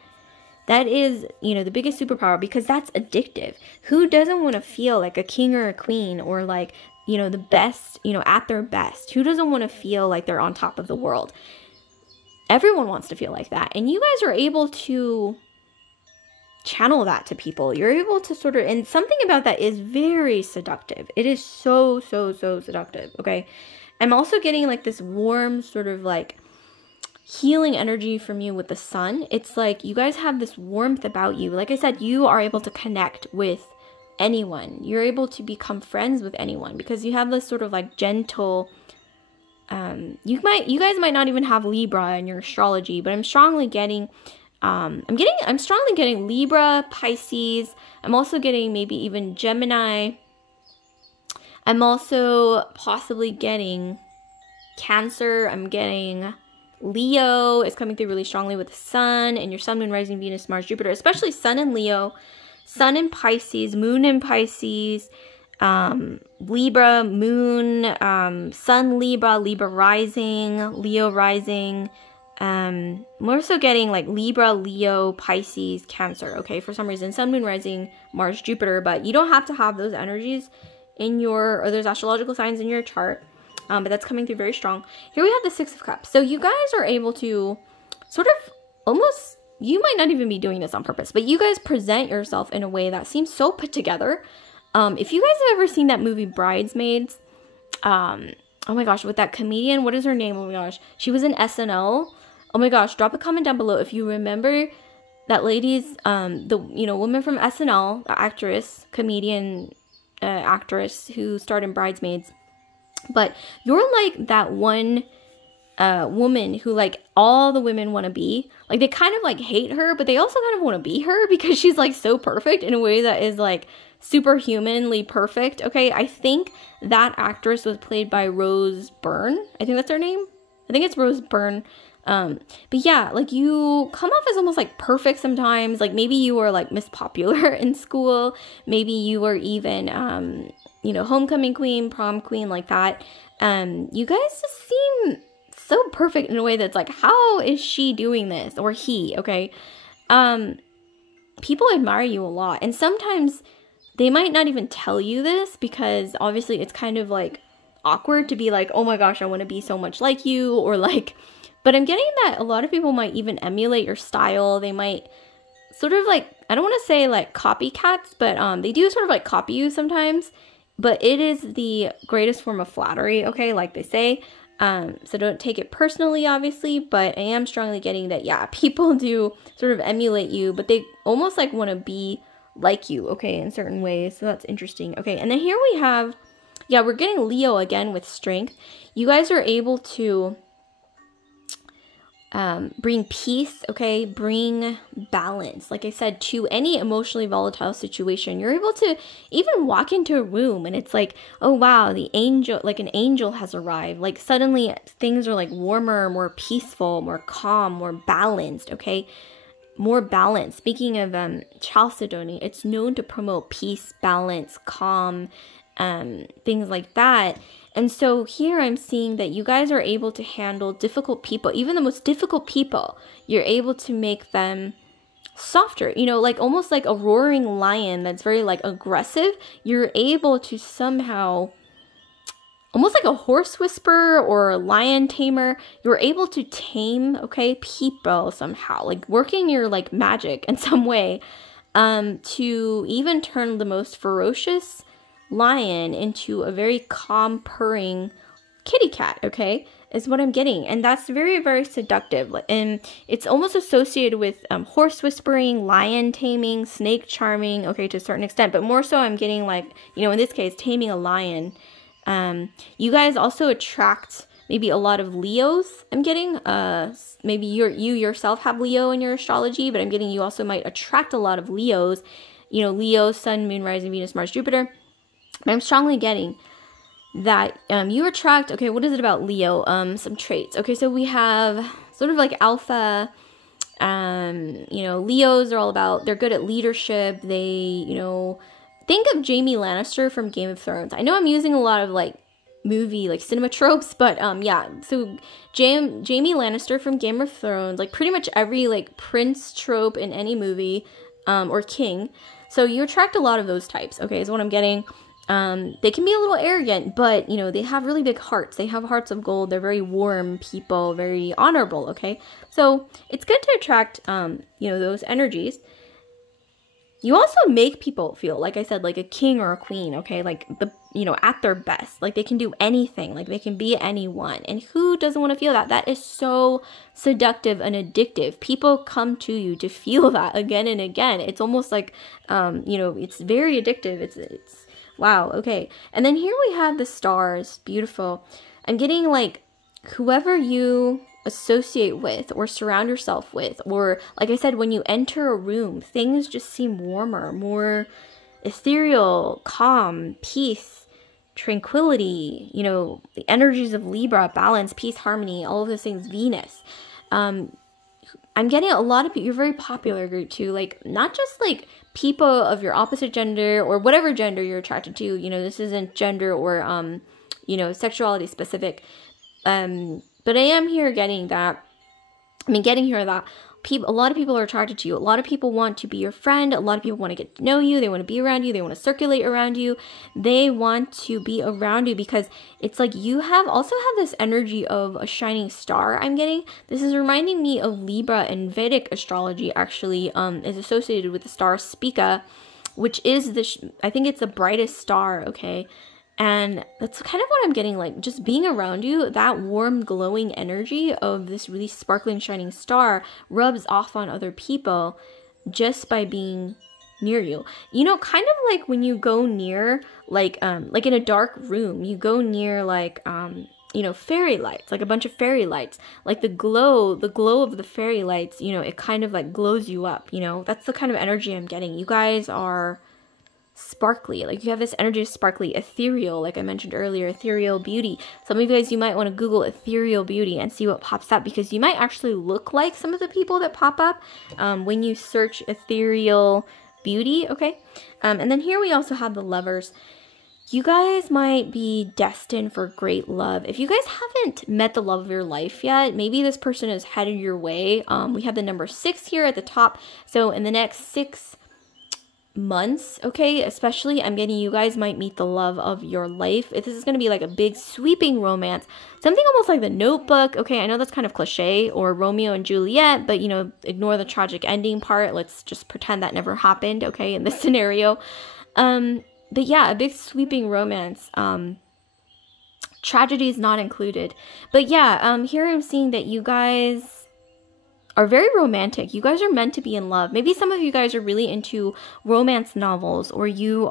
That is, you know, the biggest superpower, because that's addictive. Who doesn't want to feel like a king or a queen, or like, you know, the best, you know, at their best? Who doesn't want to feel like they're on top of the world? Everyone wants to feel like that. And you guys are able to channel that to people. You're able to sort of, and something about that is very seductive. It is so, so, so seductive, okay? I'm also getting like this warm sort of like healing energy from you with the sun. It's like you guys have this warmth about you. Like I said, you are able to connect with anyone. You're able to become friends with anyone, because you have this sort of like gentle, you guys might not even have Libra in your astrology, but I'm strongly getting, I'm strongly getting Libra, Pisces. I'm also getting maybe even Gemini. I'm also possibly getting Cancer. I'm getting Leo is coming through really strongly with the sun, and your sun, moon, rising, Venus, Mars, Jupiter, especially sun in Leo, sun in Pisces, moon in Pisces, Libra, moon, sun Libra, Libra rising, Leo rising. More so getting like Libra, Leo, Pisces, Cancer, okay? For some reason, sun, moon, rising, Mars, Jupiter, but you don't have to have those energies in your, or those astrological signs in your chart. But that's coming through very strong. Here we have the Six of Cups. So you guys are able to sort of almost, you might not even be doing this on purpose, but you guys present yourself in a way that seems so put together. If you guys have ever seen that movie Bridesmaids, I oh my gosh, with that comedian, what is her name? Oh my gosh, she was in SNL. Oh my gosh, drop a comment down below if you remember that lady's, the, you know, woman from SNL, the actress, comedian, actress who starred in Bridesmaids. But you're like that one woman who like all the women want to be. Like they kind of like hate her, but they also kind of want to be her because she's like so perfect in a way that is like superhumanly perfect. Okay, I think that actress was played by Rose Byrne. I think that's her name. I think it's Rose Byrne. But yeah, like you come off as almost like perfect sometimes. Like maybe you were like Miss Popular in school. Maybe you were even, you know, homecoming queen, prom queen, like that. You guys just seem so perfect in a way that's like, how is she doing this? Or he, okay? People admire you a lot. And sometimes they might not even tell you this because obviously it's kind of like awkward to be like, oh my gosh, I want to be so much like you, or like, but I'm getting that a lot of people might even emulate your style. They might sort of like, I don't want to say like copycats, but they do sort of like copy you sometimes, but it is the greatest form of flattery, okay, like they say. So don't take it personally, obviously, but I am strongly getting that, yeah, people do sort of emulate you, but they almost like want to be like you, okay, in certain ways. So that's interesting. Okay, and then here we have, yeah, we're getting Leo again with strength. You guys are able to bring peace, okay, bring balance, like I said, to any emotionally volatile situation. You're able to even walk into a room and it's like, oh wow, the angel, like an angel has arrived. Like suddenly things are like warmer, more peaceful, more calm, more balanced, okay, more balanced. Speaking of Chalcedony, it's known to promote peace, balance, calm, things like that. And so here I'm seeing that you guys are able to handle difficult people, even the most difficult people. You're able to make them softer, you know, like almost like a roaring lion that's very like aggressive. You're able to somehow, almost like a horse whisperer or a lion tamer, you're able to tame, okay, people somehow, like working your like magic in some way, to even turn the most ferocious lion into a very calm, purring kitty cat, okay, is what I'm getting. And that's very, very seductive. And it's almost associated with horse whispering, lion taming, snake charming, okay, to a certain extent. But more so I'm getting like, you know, in this case, taming a lion. You guys also attract maybe a lot of Leos, I'm getting. Maybe you yourself have Leo in your astrology, but I'm getting you also might attract a lot of Leos. You know, Leo, Sun, Moon, Rising, Venus, Mars, Jupiter. I'm strongly getting that you attract, okay, what is it about Leo? Some traits. Okay, so we have sort of like alpha, you know, Leos are all about, they're good at leadership. They, you know, think of Jaime Lannister from Game of Thrones. I know I'm using a lot of like movie, like cinema tropes, but yeah, so Jaime Lannister from Game of Thrones, like pretty much every like prince trope in any movie, or king. So you attract a lot of those types, okay, is what I'm getting. They can be a little arrogant, but, you know, they have really big hearts. They have hearts of gold. They're very warm people, very honorable, okay? So it's good to attract, you know, those energies. You also make people feel, like I said, like a king or a queen, okay? Like, you know, at their best. Like, they can do anything. Like, they can be anyone. And who doesn't want to feel that? That is so seductive and addictive. People come to you to feel that again and again. It's almost like, you know, it's very addictive. It's wow, okay. And then here we have the stars. Beautiful. I'm getting like whoever you associate with or surround yourself with, or like I said, when you enter a room, things just seem warmer, more ethereal, calm, peace, tranquility, you know, the energies of Libra, balance, peace, harmony, all of those things, Venus. I'm getting a lot of people, you're very popular group too, like not just like people of your opposite gender or whatever gender you're attracted to, you know, this isn't gender or, you know, sexuality specific, but I am here getting that, a lot of people are attracted to you. A lot of people want to be your friend. A lot of people want to get to know you. They want to be around you. They want to circulate around you. They want to be around you because it's like you also have this energy of a shining star, I'm getting. This is reminding me of Libra, and Vedic astrology actually is associated with the star Spica, which is I think it's the brightest star, okay? And that's kind of what I'm getting, like just being around you, that warm glowing energy of this really sparkling shining star rubs off on other people just by being near you. You know, kind of like when you go near like in a dark room, you go near like you know, fairy lights, like a bunch of fairy lights, like the glow of the fairy lights, you know, it kind of like glows you up, you know. That's the kind of energy I'm getting. You guys are sparkly, like you have this energy of sparkly, ethereal, like I mentioned earlier, ethereal beauty. Some of you guys, you might want to Google ethereal beauty and see what pops up, because you might actually look like some of the people that pop up when you search ethereal beauty, okay? And then here we also have the Lovers. You guys might be destined for great love. If you guys haven't met the love of your life yet, maybe this person is headed your way. We have the number 6 here at the top. So in the next 6 months, okay, especially, I'm getting you guys might meet the love of your life. If this is going to be like a big sweeping romance, something almost like The Notebook, okay, I know that's kind of cliche, or Romeo and Juliet, but you know, ignore the tragic ending part. Let's just pretend that never happened, okay, in this scenario. But yeah, a big sweeping romance. Tragedy is not included. But yeah, here I'm seeing that you guys are very romantic. You guys are meant to be in love. Maybe some of you guys are really into romance novels, or you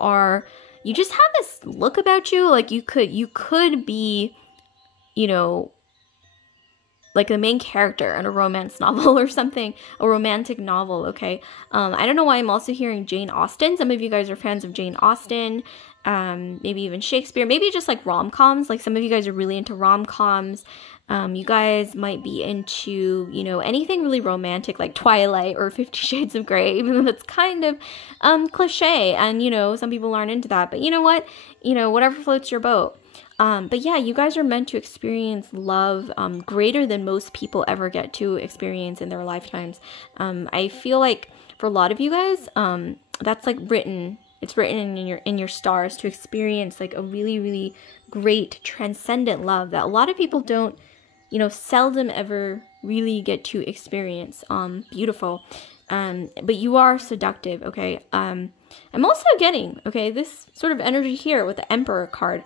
just have this look about you, like you could be, you know, like the main character in a romance novel or something, a romantic novel, okay? I don't know why I'm also hearing Jane Austen. Some of you guys are fans of Jane Austen, maybe even Shakespeare, maybe just like rom-coms. Like some of you guys are really into rom-coms. You guys might be into, you know, anything really romantic like Twilight or 50 Shades of Grey, even though that's kind of cliche, and you know, some people aren't into that, but you know what? You know, whatever floats your boat. But yeah, you guys are meant to experience love greater than most people ever get to experience in their lifetimes. I feel like for a lot of you guys, that's like written. It's written in your stars to experience like a really, really great transcendent love that a lot of people don't, you know, seldom ever really get to experience. Beautiful. But you are seductive, okay? I'm also getting, okay, this sort of energy here with the Emperor card.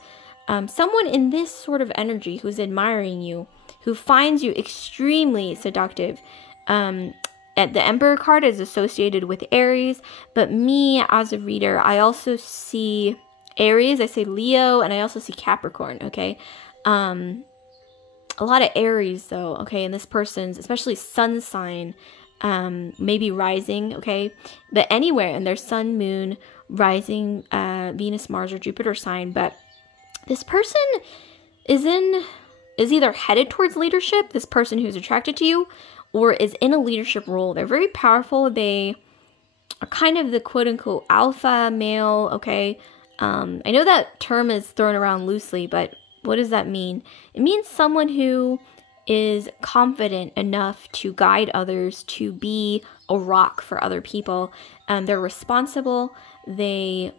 Someone in this sort of energy who's admiring you, who finds you extremely seductive. The Emperor card is associated with Aries, but me as a reader, I also see Aries, I say Leo, and I also see Capricorn, okay? A lot of Aries though, okay, and this person's, especially sun sign, maybe rising, okay? But anywhere in their sun, moon, rising, Venus, Mars, or Jupiter sign, but this person is either headed towards leadership, this person who's attracted to you, or is in a leadership role. They're very powerful. They are kind of the quote-unquote alpha male, okay? I know that term is thrown around loosely, but what does that mean? It means someone who is confident enough to guide others, to be a rock for other people. They're responsible. They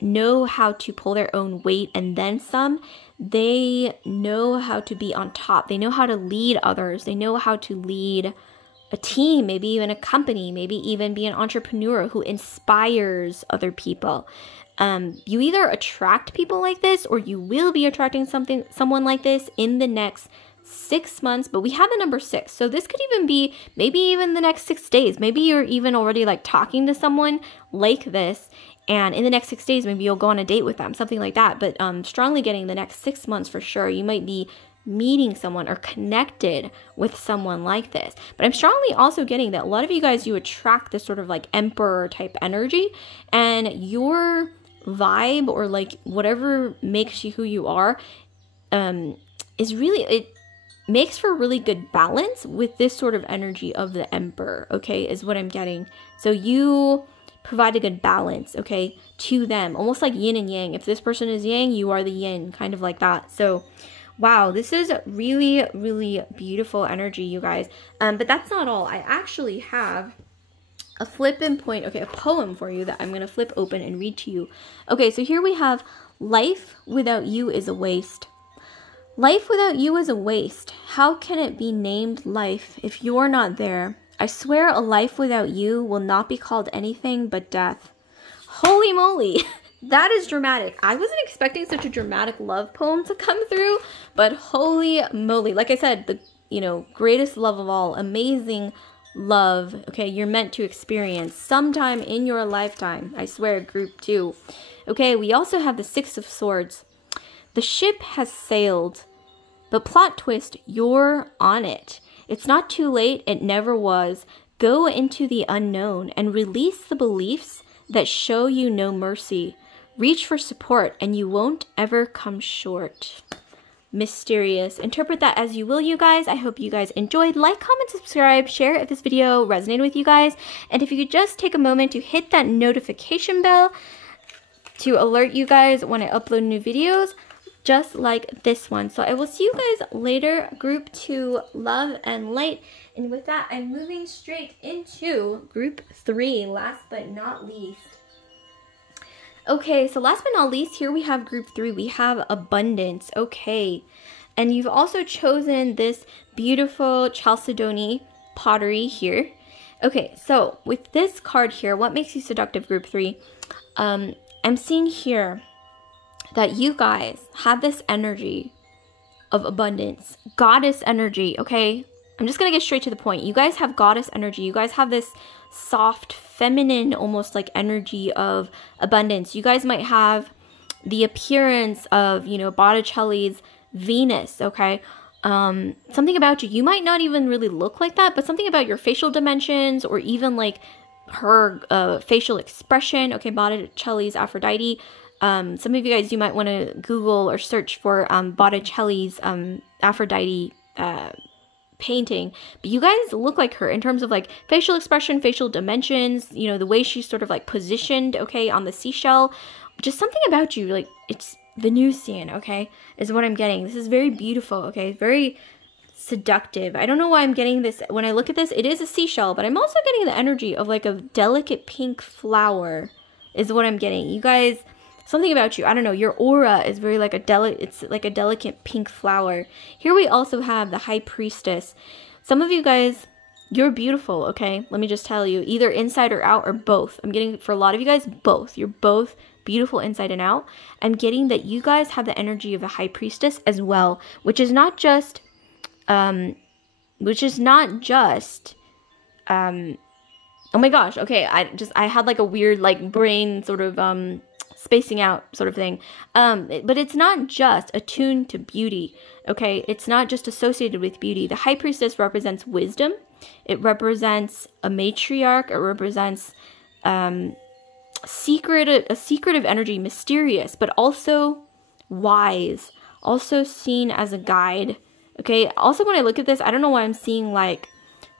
know how to pull their own weight and then some. They know how to be on top. They know how to lead others. They know how to lead a team, maybe even a company, maybe even be an entrepreneur who inspires other people. You either attract people like this, or you will be attracting someone like this in the next 6 months. But we have the number 6, so this could even be maybe even the next 6 days. Maybe you're even already like talking to someone like this, and in the next 6 days, maybe you'll go on a date with them, something like that. But strongly getting the next 6 months for sure. You might be meeting someone or connected with someone like this. But I'm strongly also getting that a lot of you guys, you attract this sort of like emperor type energy, and your vibe, or like whatever makes you who you are, is really, it makes for really good balance with this sort of energy of the emperor, okay, is what I'm getting. So you provide a good balance, okay, to them, almost like yin and yang. If this person is yang, you are the yin, kind of like that. So wow, this is really, really beautiful energy, you guys. But that's not all. I actually have a flippin' point, okay, a poem for you that I'm going to flip open and read to you. Okay, so here we have, life without you is a waste. Life without you is a waste. How can it be named life if you're not there? I swear a life without you will not be called anything but death. Holy moly. that is dramatic. I wasn't expecting such a dramatic love poem to come through, but holy moly. Like I said, the, you know, greatest love of all, amazing love, okay, you're meant to experience sometime in your lifetime. I swear, group 2. Okay, we also have the 6 of Swords. The ship has sailed, but plot twist, you're on it. It's not too late, it never was. Go into the unknown and release the beliefs that show you no mercy. Reach for support and you won't ever come short. Mysterious. Interpret that as you will, you guys. I hope you guys enjoyed. Like, comment, subscribe, share if this video resonated with you guys. And if you could just take a moment to hit that notification bell to alert you guys when I upload new videos, just like this one. So I will see you guys later, group 2, love and light. And with that, I'm moving straight into group 3, last but not least. Okay, so last but not least, here we have group 3. We have abundance. Okay, and you've also chosen this beautiful chalcedony pottery here. Okay, so with this card here, what makes you seductive, group 3? I'm seeing here that you guys have this energy of abundance, goddess energy. Okay, I'm just gonna get straight to the point. You guys have goddess energy. You guys have this soft, feminine, almost like energy of abundance. You guys might have the appearance of, you know, Botticelli's Venus, okay? Something about you. You might not even really look like that, but something about your facial dimensions or even like her facial expression, okay? Botticelli's Aphrodite. Some of you guys, you might want to Google or search for Botticelli's Aphrodite painting, but you guys look like her in terms of like facial expression, facial dimensions, you know, the way she's sort of like positioned, okay, on the seashell. Just something about you, like, it's Venusian, okay, is what I'm getting. This is very beautiful, okay, very seductive. I don't know why I'm getting this. When I look at this, it is a seashell, but I'm also getting the energy of like a delicate pink flower is what I'm getting. You guys, something about you, I don't know, your aura is very like it's like a delicate pink flower. Here we also have the High Priestess. Some of you guys, you're beautiful, okay? Let me just tell you, either inside or out or both. I'm getting, for a lot of you guys, both. You're both beautiful inside and out. I'm getting that you guys have the energy of the High Priestess as well, which is not just, oh my gosh, okay, I had like a weird like brain sort of, spacing out sort of thing. But it's not just attuned to beauty, okay? It's not just associated with beauty. The High Priestess represents wisdom. It represents a matriarch. It represents a secretive energy, mysterious, but also wise, also seen as a guide, okay? Also, when I look at this, I don't know why I'm seeing like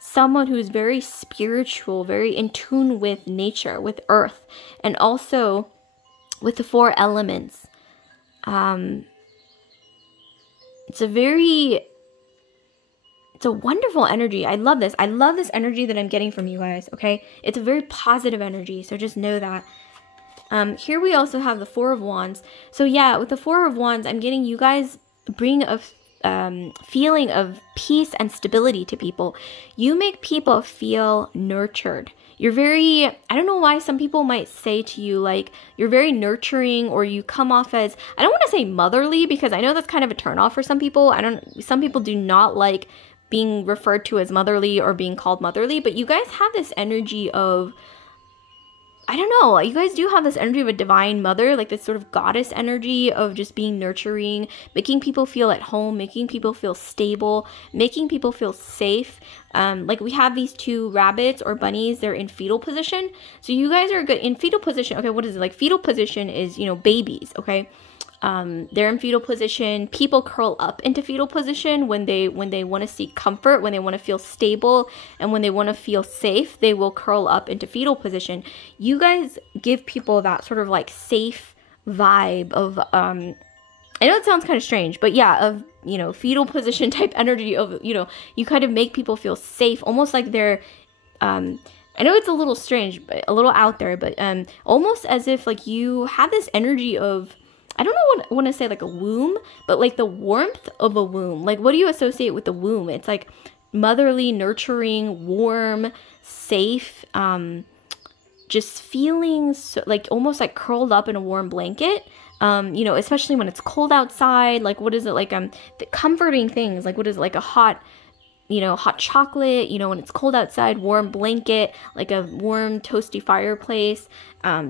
someone who's very spiritual, very in tune with nature, with earth, and also with the 4 elements. It's a wonderful energy. I love this. I love this energy that I'm getting from you guys, okay? It's a very positive energy, so just know that. Here we also have the 4 of Wands. So yeah, with the 4 of Wands, I'm getting you guys bring a feeling of peace and stability to people. You make people feel nurtured. You're very, I don't know why some people might say to you, like, you're very nurturing, or you come off as, I don't want to say motherly, because I know that's kind of a turnoff for some people. Some people do not like being referred to as motherly or being called motherly, but you guys have this energy of, I don't know, you guys do have this energy of a divine mother, like this sort of goddess energy of just being nurturing, making people feel at home, making people feel stable, making people feel safe. Like we have these 2 rabbits or bunnies, they're in fetal position. So you guys are good in fetal position. Okay, what is it? Like fetal position is, you know, babies, okay? They're in fetal position. People curl up into fetal position when they want to seek comfort, when they want to feel stable, and when they want to feel safe, they will curl up into fetal position. You guys give people that sort of like safe vibe of, I know it sounds kind of strange, but yeah, of, you know, fetal position type energy of, you know, you kind of make people feel safe, almost like they're, I know it's a little strange, but a little out there, but almost as if like you have this energy of, I don't know what I want to say, like a womb, but like the warmth of a womb. Like, what do you associate with the womb? It's like motherly, nurturing, warm, safe, just feeling so, like almost like curled up in a warm blanket. You know, especially when it's cold outside. Like, what is it like? The comforting things. Like, what is it, like a hot, you know, hot chocolate, you know, when it's cold outside, warm blanket, like a warm toasty fireplace,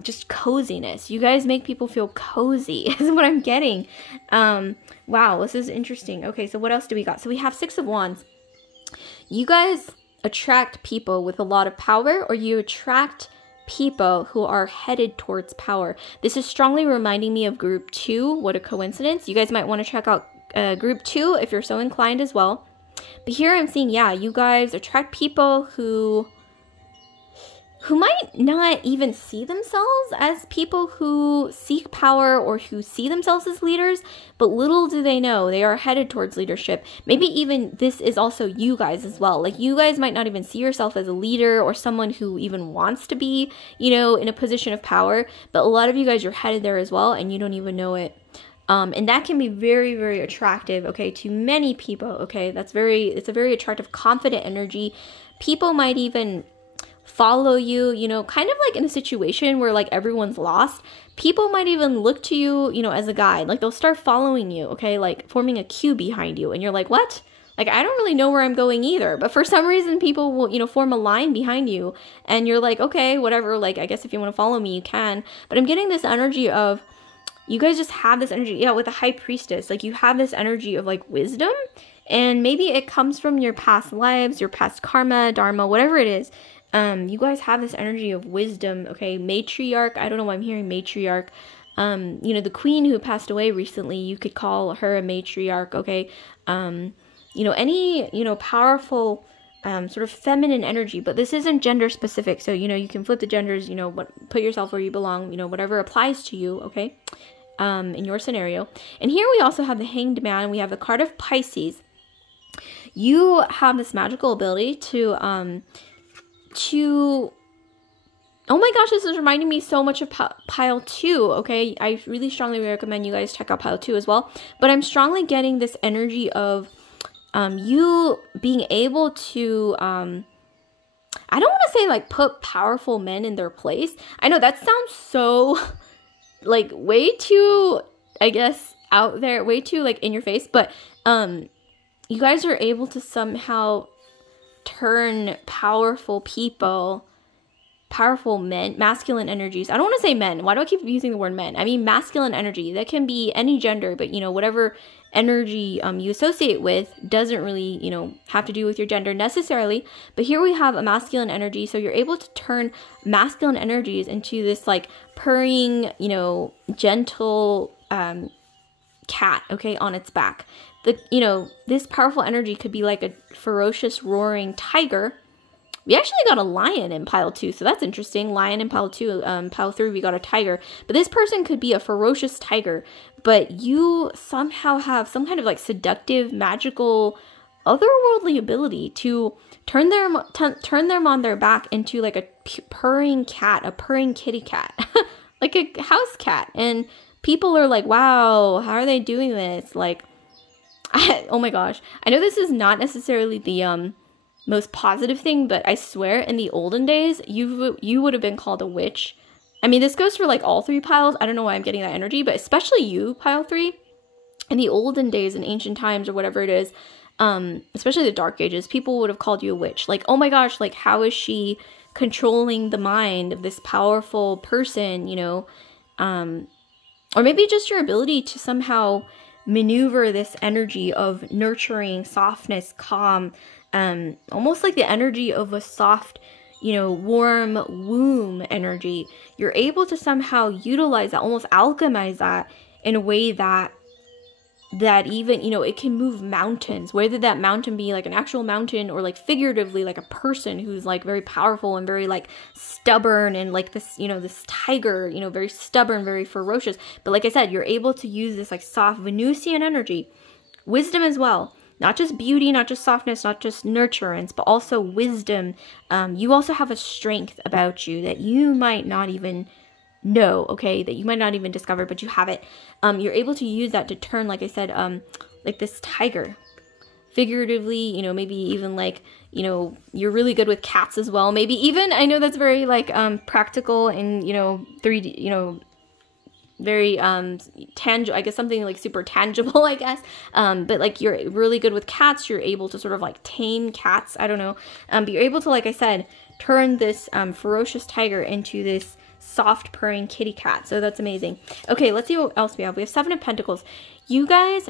just coziness. You guys make people feel cozy is what I'm getting. Wow, this is interesting. Okay, so what else do we got? So we have 6 of Wands. You guys attract people with a lot of power, or you attract people who are headed towards power. This is strongly reminding me of group 2. What a coincidence. You guys might want to check out group 2 if you're so inclined as well. But here I'm seeing, yeah, you guys attract people who might not even see themselves as people who seek power or who see themselves as leaders, but little do they know they are headed towards leadership. Maybe even this is also you guys as well. Like, you guys might not even see yourself as a leader or someone who even wants to be, you know, in a position of power, but a lot of you guys, you're headed there as well, and you don't even know it. And that can be very, very attractive, okay, to many people, okay? It's a very attractive, confident energy. People might even follow you, you know, kind of like in a situation where like everyone's lost. People might even look to you, you know, as a guide. Like, they'll start following you, okay, like forming a queue behind you. And you're like, what? Like, I don't really know where I'm going either. But for some reason, people will, you know, form a line behind you. And you're like, okay, whatever. Like, I guess if you want to follow me, you can. But I'm getting this energy of, you guys just have this energy, yeah, with the High Priestess. Like, you have this energy of like wisdom, and maybe it comes from your past lives, your past karma, dharma, whatever it is. You guys have this energy of wisdom, okay? Matriarch, I don't know why I'm hearing matriarch. You know, the queen who passed away recently, you could call her a matriarch, okay? You know, any, you know, powerful sort of feminine energy, but this isn't gender specific. So, you know, you can flip the genders, you know, put yourself where you belong, you know, whatever applies to you, okay? In your scenario. And here we also have the Hanged Man. We have the card of Pisces. You have this magical ability to, oh my gosh, this is reminding me so much of pile 2, okay? I really strongly recommend you guys check out pile 2 as well. But I'm strongly getting this energy of you being able to, I don't want to say like put powerful men in their place. I know that sounds so like way too, I guess, out there, way too like in your face, but you guys are able to somehow turn powerful people, powerful men, masculine energies. I don't want to say men. Why do I keep using the word men? I mean masculine energy. That can be any gender, but you know, whatever energy you associate with doesn't really, you know, have to do with your gender necessarily. But here we have a masculine energy, so you're able to turn masculine energies into this like purring, you know, gentle cat, okay, on its back. You know, this powerful energy could be like a ferocious roaring tiger. We actually got a lion in pile 2, so that's interesting. Lion in pile 2, pile 3 we got a tiger. But this person could be a ferocious tiger, but you somehow have some kind of like seductive, magical, otherworldly ability to turn them on their back into like a purring cat, a purring kitty cat, like a house cat. And people are like, wow, how are they doing this? Like, oh my gosh. I know this is not necessarily the most positive thing, but I swear in the olden days, you would have been called a witch. I mean, this goes for like all 3 piles. I don't know why I'm getting that energy, but especially you, pile 3. In the olden days, in ancient times or whatever it is, especially the Dark Ages, people would have called you a witch. Like, oh my gosh, like how is she controlling the mind of this powerful person, you know? Or maybe just your ability to somehow maneuver this energy of nurturing, softness, calm, almost like the energy of a soft, you know, warm womb energy. You're able to somehow utilize that, almost alchemize that in a way that even, you know, it can move mountains, whether that mountain be like an actual mountain or like figuratively like a person who's like very powerful and very like stubborn and like this, you know, this tiger, you know, very stubborn, very ferocious. But like I said, you're able to use this like soft Venusian energy, wisdom as well. Not just beauty, not just softness, not just nurturance, but also wisdom. You also have a strength about you that you might not even know, okay, that you might not even discover, but you have it. You're able to use that to turn, like I said, like this tiger figuratively, you know, maybe even like, you know, you're really good with cats as well. Maybe even, I know that's very like practical and, you know, 3D, you know, very tangible, I guess something like super tangible, I guess, but like you're really good with cats. You're able to sort of like tame cats, I don't know, but you're able to, like I said, turn this ferocious tiger into this soft purring kitty cat. So that's amazing. Okay, let's see what else we have. We have 7 of Pentacles. You guys,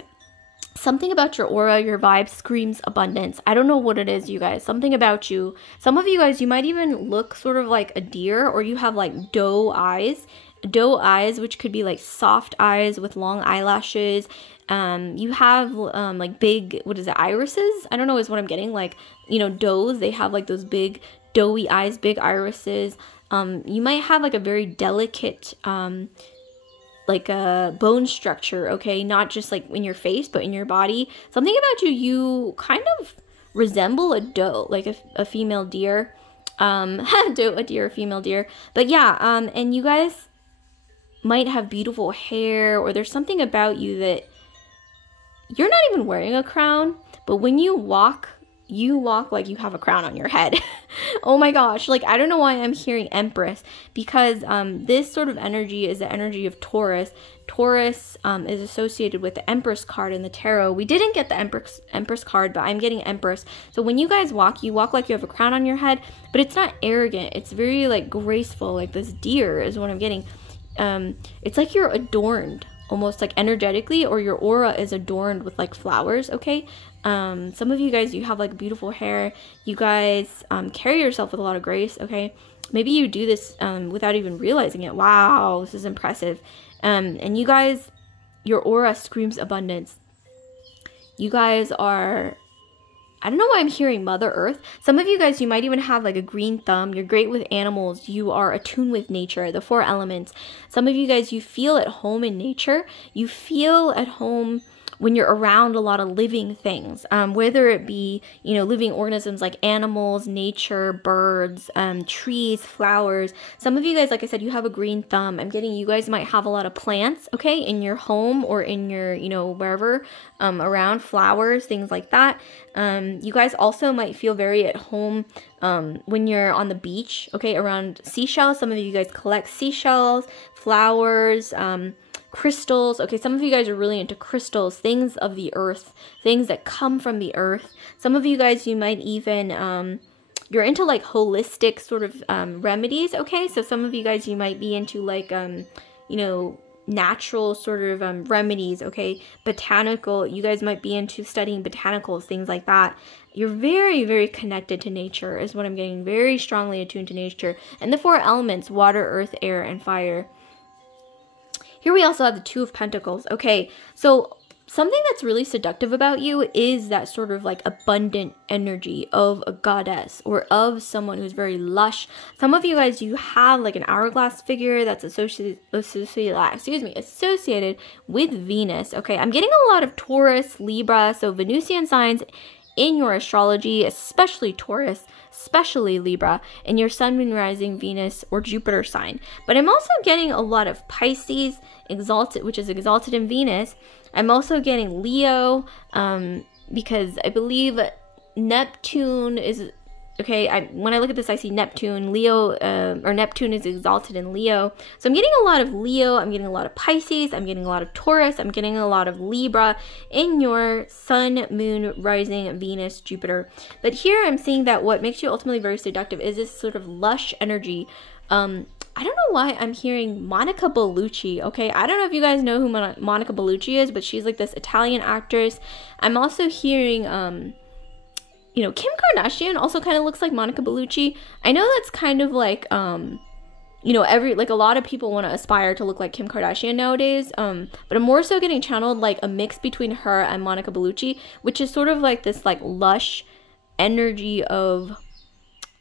something about your aura, your vibe screams abundance. I don't know what it is, you guys. Something about you. Some of you guys, you might even look sort of like a deer, or you have like doe eyes. Doe eyes, which could be like soft eyes with long eyelashes. You have like big, what is it, irises? I don't know is what I'm getting. Like, you know, does, they have like those big doughy eyes, big irises. You might have like a very delicate like a bone structure, okay? Not just like in your face, but in your body. Something about you, you kind of resemble a doe, like a female deer. A deer, a female deer. But yeah, and you guys might have beautiful hair, or there's something about you that you're not even wearing a crown, but when you walk like you have a crown on your head. Oh my gosh, like I don't know why I'm hearing Empress, because this sort of energy is the energy of Taurus. Taurus is associated with the Empress card in the tarot. We didn't get the Empress card, but I'm getting Empress. So when you guys walk, you walk like you have a crown on your head, but it's not arrogant. It's very like graceful, like this deer is what I'm getting. It's like you're adorned almost like energetically, or your aura is adorned with like flowers, okay? Some of you guys, you have like beautiful hair. You guys carry yourself with a lot of grace, okay? Maybe you do this without even realizing it. Wow, this is impressive. And you guys, your aura screams abundance. You guys are, I don't know why I'm hearing Mother Earth. Some of you guys, you might even have like a green thumb. You're great with animals. You are attuned with nature, the 4 elements. Some of you guys, you feel at home in nature. You feel at home when you're around a lot of living things, whether it be, you know, living organisms like animals, nature, birds, trees, flowers. Some of you guys, like I said, you have a green thumb. I'm getting you guys might have a lot of plants, okay, in your home or in your, you know, wherever, around flowers, things like that. You guys also might feel very at home when you're on the beach, okay, around seashells. Some of you guys collect seashells, flowers, crystals. Okay, some of you guys are really into crystals, things of the earth, things that come from the earth. Some of you guys, you might even, you're into like holistic sort of remedies, okay? So some of you guys, you might be into like, you know, natural sort of remedies, okay? Botanical, you guys might be into studying botanicals, things like that. You're very, very connected to nature is what I'm getting, very strongly attuned to nature. And the 4 elements, water, earth, air, and fire. Here we also have the 2 of Pentacles. Okay, so something that's really seductive about you is that sort of like abundant energy of a goddess or of someone who's very lush. Some of you guys, you have like an hourglass figure that's associated with Venus. Okay, I'm getting a lot of Taurus, Libra, so Venusian signs in your astrology, especially Taurus, especially Libra, and your sun, moon, rising, Venus, or Jupiter sign. But I'm also getting a lot of Pisces, exalted, which is exalted in Venus. I'm also getting Leo, because I believe Neptune is, okay, when I look at this, I see Neptune, Leo, or Neptune is exalted in Leo. So I'm getting a lot of Leo, I'm getting a lot of Pisces, I'm getting a lot of Taurus, I'm getting a lot of Libra in your sun, moon, rising, Venus, Jupiter. But here I'm seeing that what makes you ultimately very seductive is this sort of lush energy. I don't know why I'm hearing Monica Bellucci, okay? I don't know if you guys know who Monica Bellucci is, but she's like this Italian actress. I'm also hearing, you know, Kim Kardashian also kind of looks like Monica Bellucci. I know that's kind of like, you know, like a lot of people want to aspire to look like Kim Kardashian nowadays. But I'm more so getting channeled like a mix between her and Monica Bellucci, which is sort of like this like lush energy of,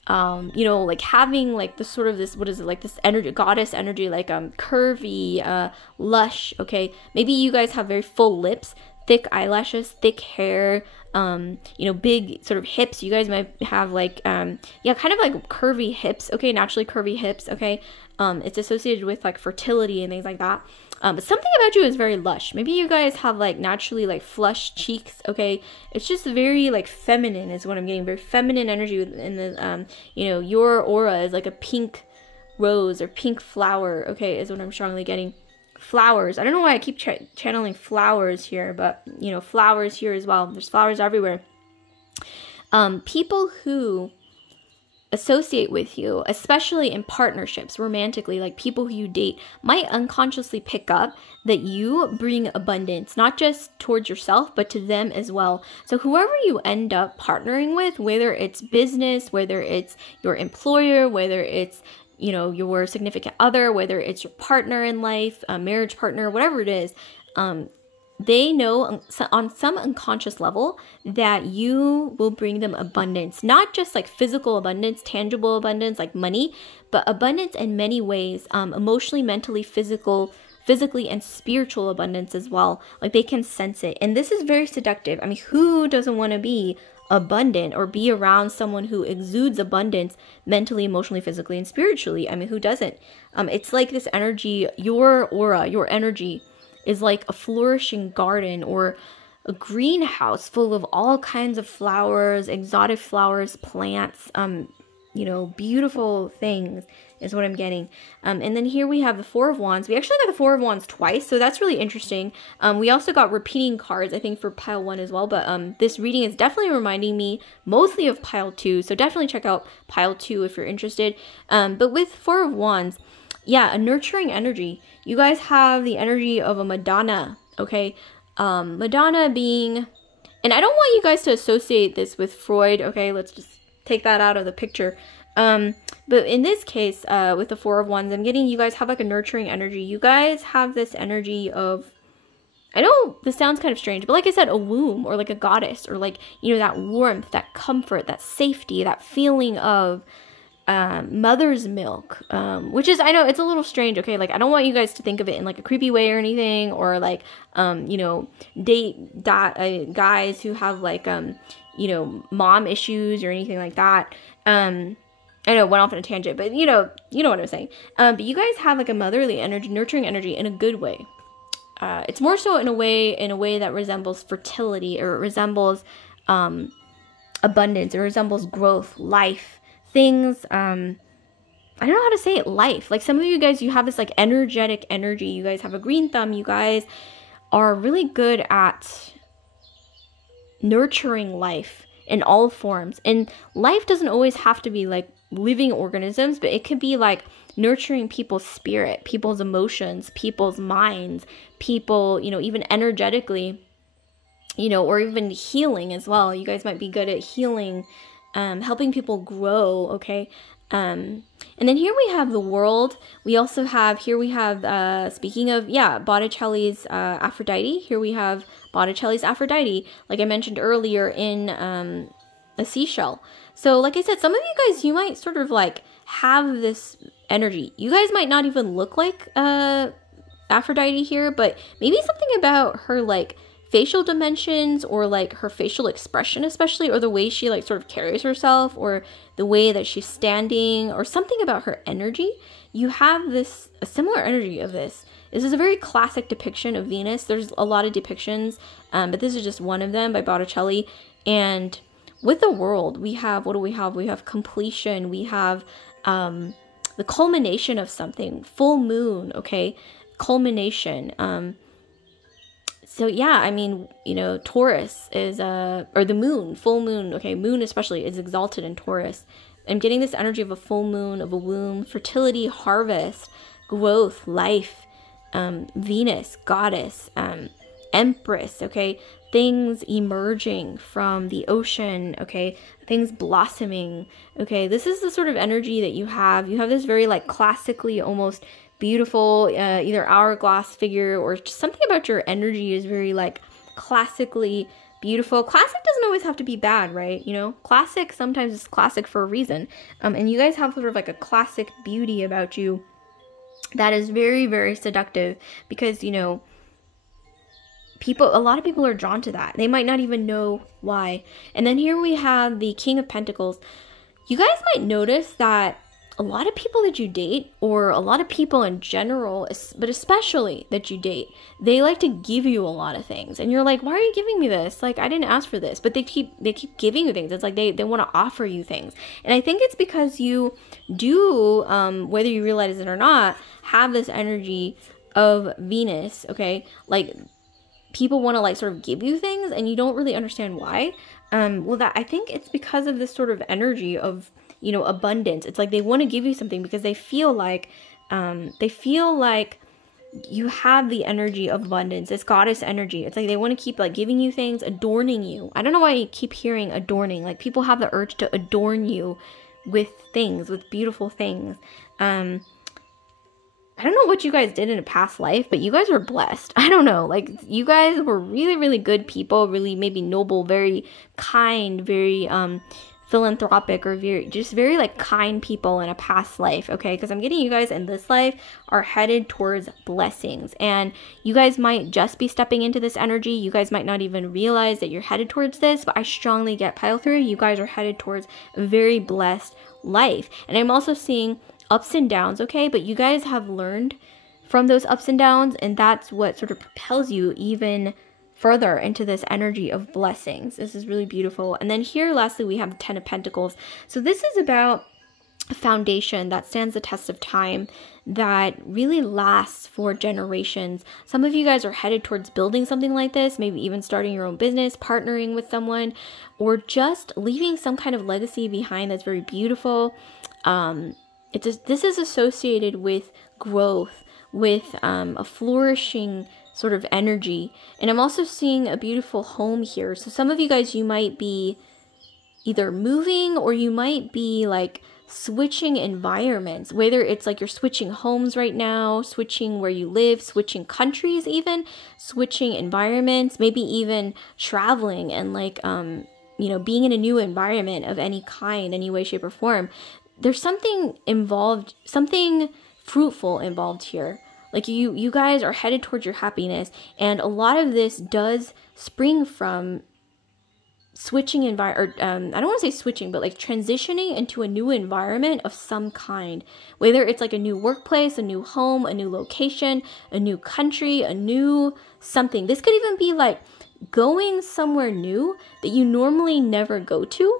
you know, like having like this sort of this, what is it, like this energy, goddess energy, like curvy, lush, okay? Maybe you guys have very full lips. thick eyelashes, thick hair, you know, big sort of hips. You guys might have like, yeah, kind of like curvy hips, okay, naturally curvy hips, okay. It's associated with like fertility and things like that. But something about you is very lush. Maybe you guys have like naturally like flush cheeks, okay? It's just very like feminine is what I'm getting. Very feminine energy in the, you know, your aura is like a pink rose or pink flower, okay, is what I'm strongly getting. Flowers. I don't know why I keep channeling flowers here, but, you know, flowers here as well. There's flowers everywhere. People who associate with you, especially in partnerships, romantically, like people who you date, might unconsciously pick up that you bring abundance, not just towards yourself, but to them as well. So whoever you end up partnering with, whether it's business, whether it's your employer, whether it's, you know, your significant other, whether it's your partner in life, a marriage partner, whatever it is, they know on some unconscious level that you will bring them abundance, not just like physical abundance, tangible abundance, like money, but abundance in many ways, emotionally, mentally, physically, and spiritual abundance as well. Like they can sense it. And this is very seductive. I mean, who doesn't want to be abundant or be around someone who exudes abundance mentally, emotionally, physically, and spiritually? I mean, who doesn't? It's like this energy, your aura, your energy is like a flourishing garden or a greenhouse full of all kinds of flowers, exotic flowers, plants, you know, beautiful things is what I'm getting. And then here we have the Four of Wands. We actually got the Four of Wands twice, so that's really interesting. We also got repeating cards, I think, for pile 1 as well, but this reading is definitely reminding me mostly of pile 2, so definitely check out pile 2 if you're interested. But with Four of Wands, yeah, a nurturing energy. You guys have the energy of a Madonna, okay? Madonna being, and I don't want you guys to associate this with Freud, okay? Let's just take that out of the picture. But in this case, with the Four of Wands, I'm getting you guys have like a nurturing energy. You guys have this energy of, I know this sounds kind of strange, but like I said, a womb or like a goddess or like, you know, that warmth, that comfort, that safety, that feeling of mother's milk, which is, I know it's a little strange, okay? Like, I don't want you guys to think of it in like a creepy way or anything, or like, you know, date guys who have like, you know, mom issues or anything like that. I know, went off on a tangent, but you know what I'm saying. But you guys have like a motherly energy, nurturing energy in a good way. It's more so in a way that resembles fertility, or it resembles abundance, it resembles growth, life, things. I don't know how to say it, life. Like some of you guys, you have this like energetic energy. You guys have a green thumb. You guys are really good at nurturing life in all forms. And life doesn't always have to be like living organisms, but it could be like nurturing people's spirit, people's emotions, people's minds, people, you know, even energetically, you know, or even healing as well. You guys might be good at healing, helping people grow, okay? And then here we have the World. We also have, here we have, speaking of, yeah, Botticelli's Aphrodite. Here we have Botticelli's Aphrodite, like I mentioned earlier, in a seashell. So like I said, some of you guys, you might sort of like have this energy. You guys might not even look like Aphrodite here, but maybe something about her like facial dimensions, or like her facial expression especially, or the way she like sort of carries herself, or the way that she's standing, or something about her energy. You have this, a similar energy of this. This is a very classic depiction of Venus. There's a lot of depictions, but this is just one of them by Botticelli. And with the World, we have, what do we have? We have completion. We have the culmination of something. Full moon, okay? Culmination. So yeah, I mean, you know, Taurus is, or the moon, full moon, okay, moon especially is exalted in Taurus. I'm getting this energy of a full moon, of a womb, fertility, harvest, growth, life, Venus, goddess, empress, okay, things emerging from the ocean, okay, things blossoming, okay. This is the sort of energy that you have. You have this very like classically almost beautiful, either hourglass figure, or just something about your energy is very like classically beautiful. Classic doesn't always have to be bad, right? You know, classic sometimes is classic for a reason. And you guys have sort of like a classic beauty about you that is very, very seductive, because, you know, a lot of people are drawn to that. They might not even know why. And then here we have the King of Pentacles. You guys might notice that a lot of people that you date, or a lot of people in general, but especially that you date, they like to give you a lot of things. And you're like, why are you giving me this? Like, I didn't ask for this. But they keep giving you things. It's like they want to offer you things. And I think it's because you do, whether you realize it or not, have this energy of Venus, okay? Like, people want to like sort of give you things and you don't really understand why. Well, that I think it's because of this sort of energy of, you know, abundance. It's like they want to give you something because they feel like you have the energy of abundance. It's goddess energy. It's like they want to keep like giving you things, adorning you. I don't know why you keep hearing adorning. Like, people have the urge to adorn you with things, with beautiful things. I don't know what you guys did in a past life, but you guys were blessed. I don't know. Like, you guys were really, really good people, really maybe noble, very kind, very philanthropic, or very like kind people in a past life, okay? Because I'm getting you guys in this life are headed towards blessings, and you guys might just be stepping into this energy. You guys might not even realize that you're headed towards this, but I strongly get pile through. You guys are headed towards a very blessed life. And I'm also seeing ups and downs, okay? But you guys have learned from those ups and downs, and that's what sort of propels you even further into this energy of blessings. This is really beautiful. And then here, lastly, we have the 10 of Pentacles. So this is about a foundation that stands the test of time, that really lasts for generations. Some of you guys are headed towards building something like this, maybe even starting your own business, partnering with someone, or just leaving some kind of legacy behind that's very beautiful. This is associated with growth, with a flourishing sort of energy. And I'm also seeing a beautiful home here. So some of you guys, you might be either moving, or you might be like switching environments, whether it's like you're switching homes right now, switching where you live, switching countries, even switching environments, maybe even traveling and like, you know, being in a new environment of any kind, any way, shape, or form. There's something involved, something fruitful involved here. Like you guys are headed towards your happiness, and a lot of this does spring from switching I don't want to say switching, but like transitioning into a new environment of some kind, whether it's like a new workplace, a new home, a new location, a new country, a new something. This could even be like going somewhere new that you normally never go to.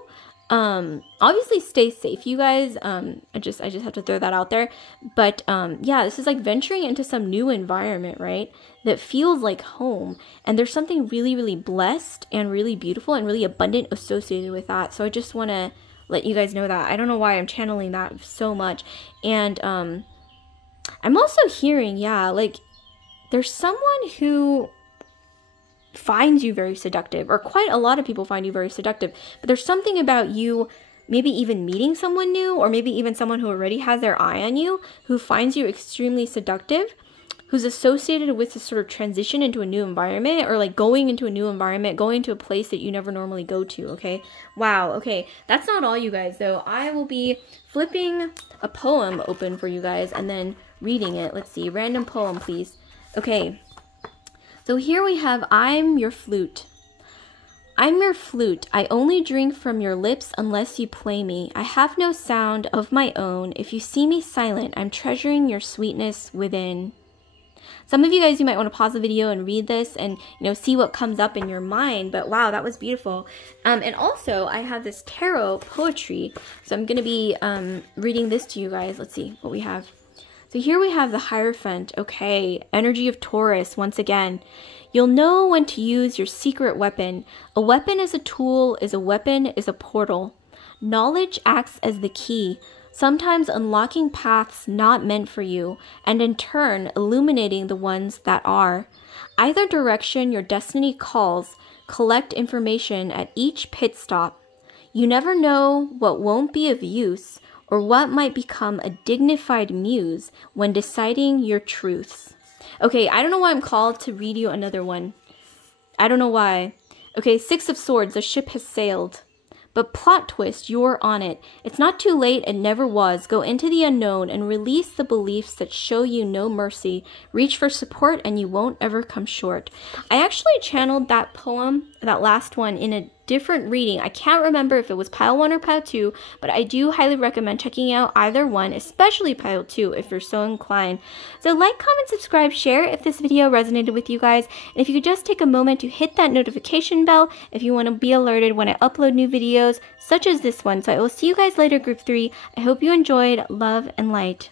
Obviously stay safe, you guys. I just have to throw that out there. But, yeah, this is like venturing into some new environment, right? That feels like home. And there's something really, really blessed and really beautiful and really abundant associated with that. So I just want to let you guys know that. I don't know why I'm channeling that so much. And, I'm also hearing, yeah, like there's someone who finds you very seductive, or quite a lot of people find you very seductive, but there's something about you maybe even meeting someone new, or maybe even someone who already has their eye on you, who finds you extremely seductive, who's associated with this sort of transition into a new environment, or like going into a new environment, going to a place that you never normally go to, okay? Wow, okay, that's not all, you guys, though. I will be flipping a poem open for you guys and then reading it. Let's see, random poem, please. Okay. So here we have, I'm your flute. I'm your flute. I only drink from your lips unless you play me. I have no sound of my own. If you see me silent, I'm treasuring your sweetness within. Some of you guys, you might want to pause the video and read this and, you know, see what comes up in your mind. But wow, that was beautiful. And also, I have this tarot poetry. So I'm going to be reading this to you guys. Let's see what we have. So here we have the Hierophant, okay, energy of Taurus, once again. You'll know when to use your secret weapon. A weapon is a tool, a weapon is a portal. Knowledge acts as the key, sometimes unlocking paths not meant for you, and in turn, illuminating the ones that are. Either direction your destiny calls, collect information at each pit stop. You never know what won't be of use, or what might become a dignified muse when deciding your truths. Okay, I don't know why I'm called to read you another one. I don't know why. Okay, 6 of Swords, the ship has sailed. But plot twist, you're on it. It's not too late, it never was. Go into the unknown and release the beliefs that show you no mercy. Reach for support and you won't ever come short. I actually channeled that poem, that last one, in a different reading. I can't remember if it was pile 1 or pile 2, but I do highly recommend checking out either one, especially pile 2 if you're so inclined. So like, comment, subscribe, share if this video resonated with you guys, and if you could just take a moment to hit that notification bell if you want to be alerted when I upload new videos such as this one. So I will see you guys later, group 3. I hope you enjoyed. Love and light.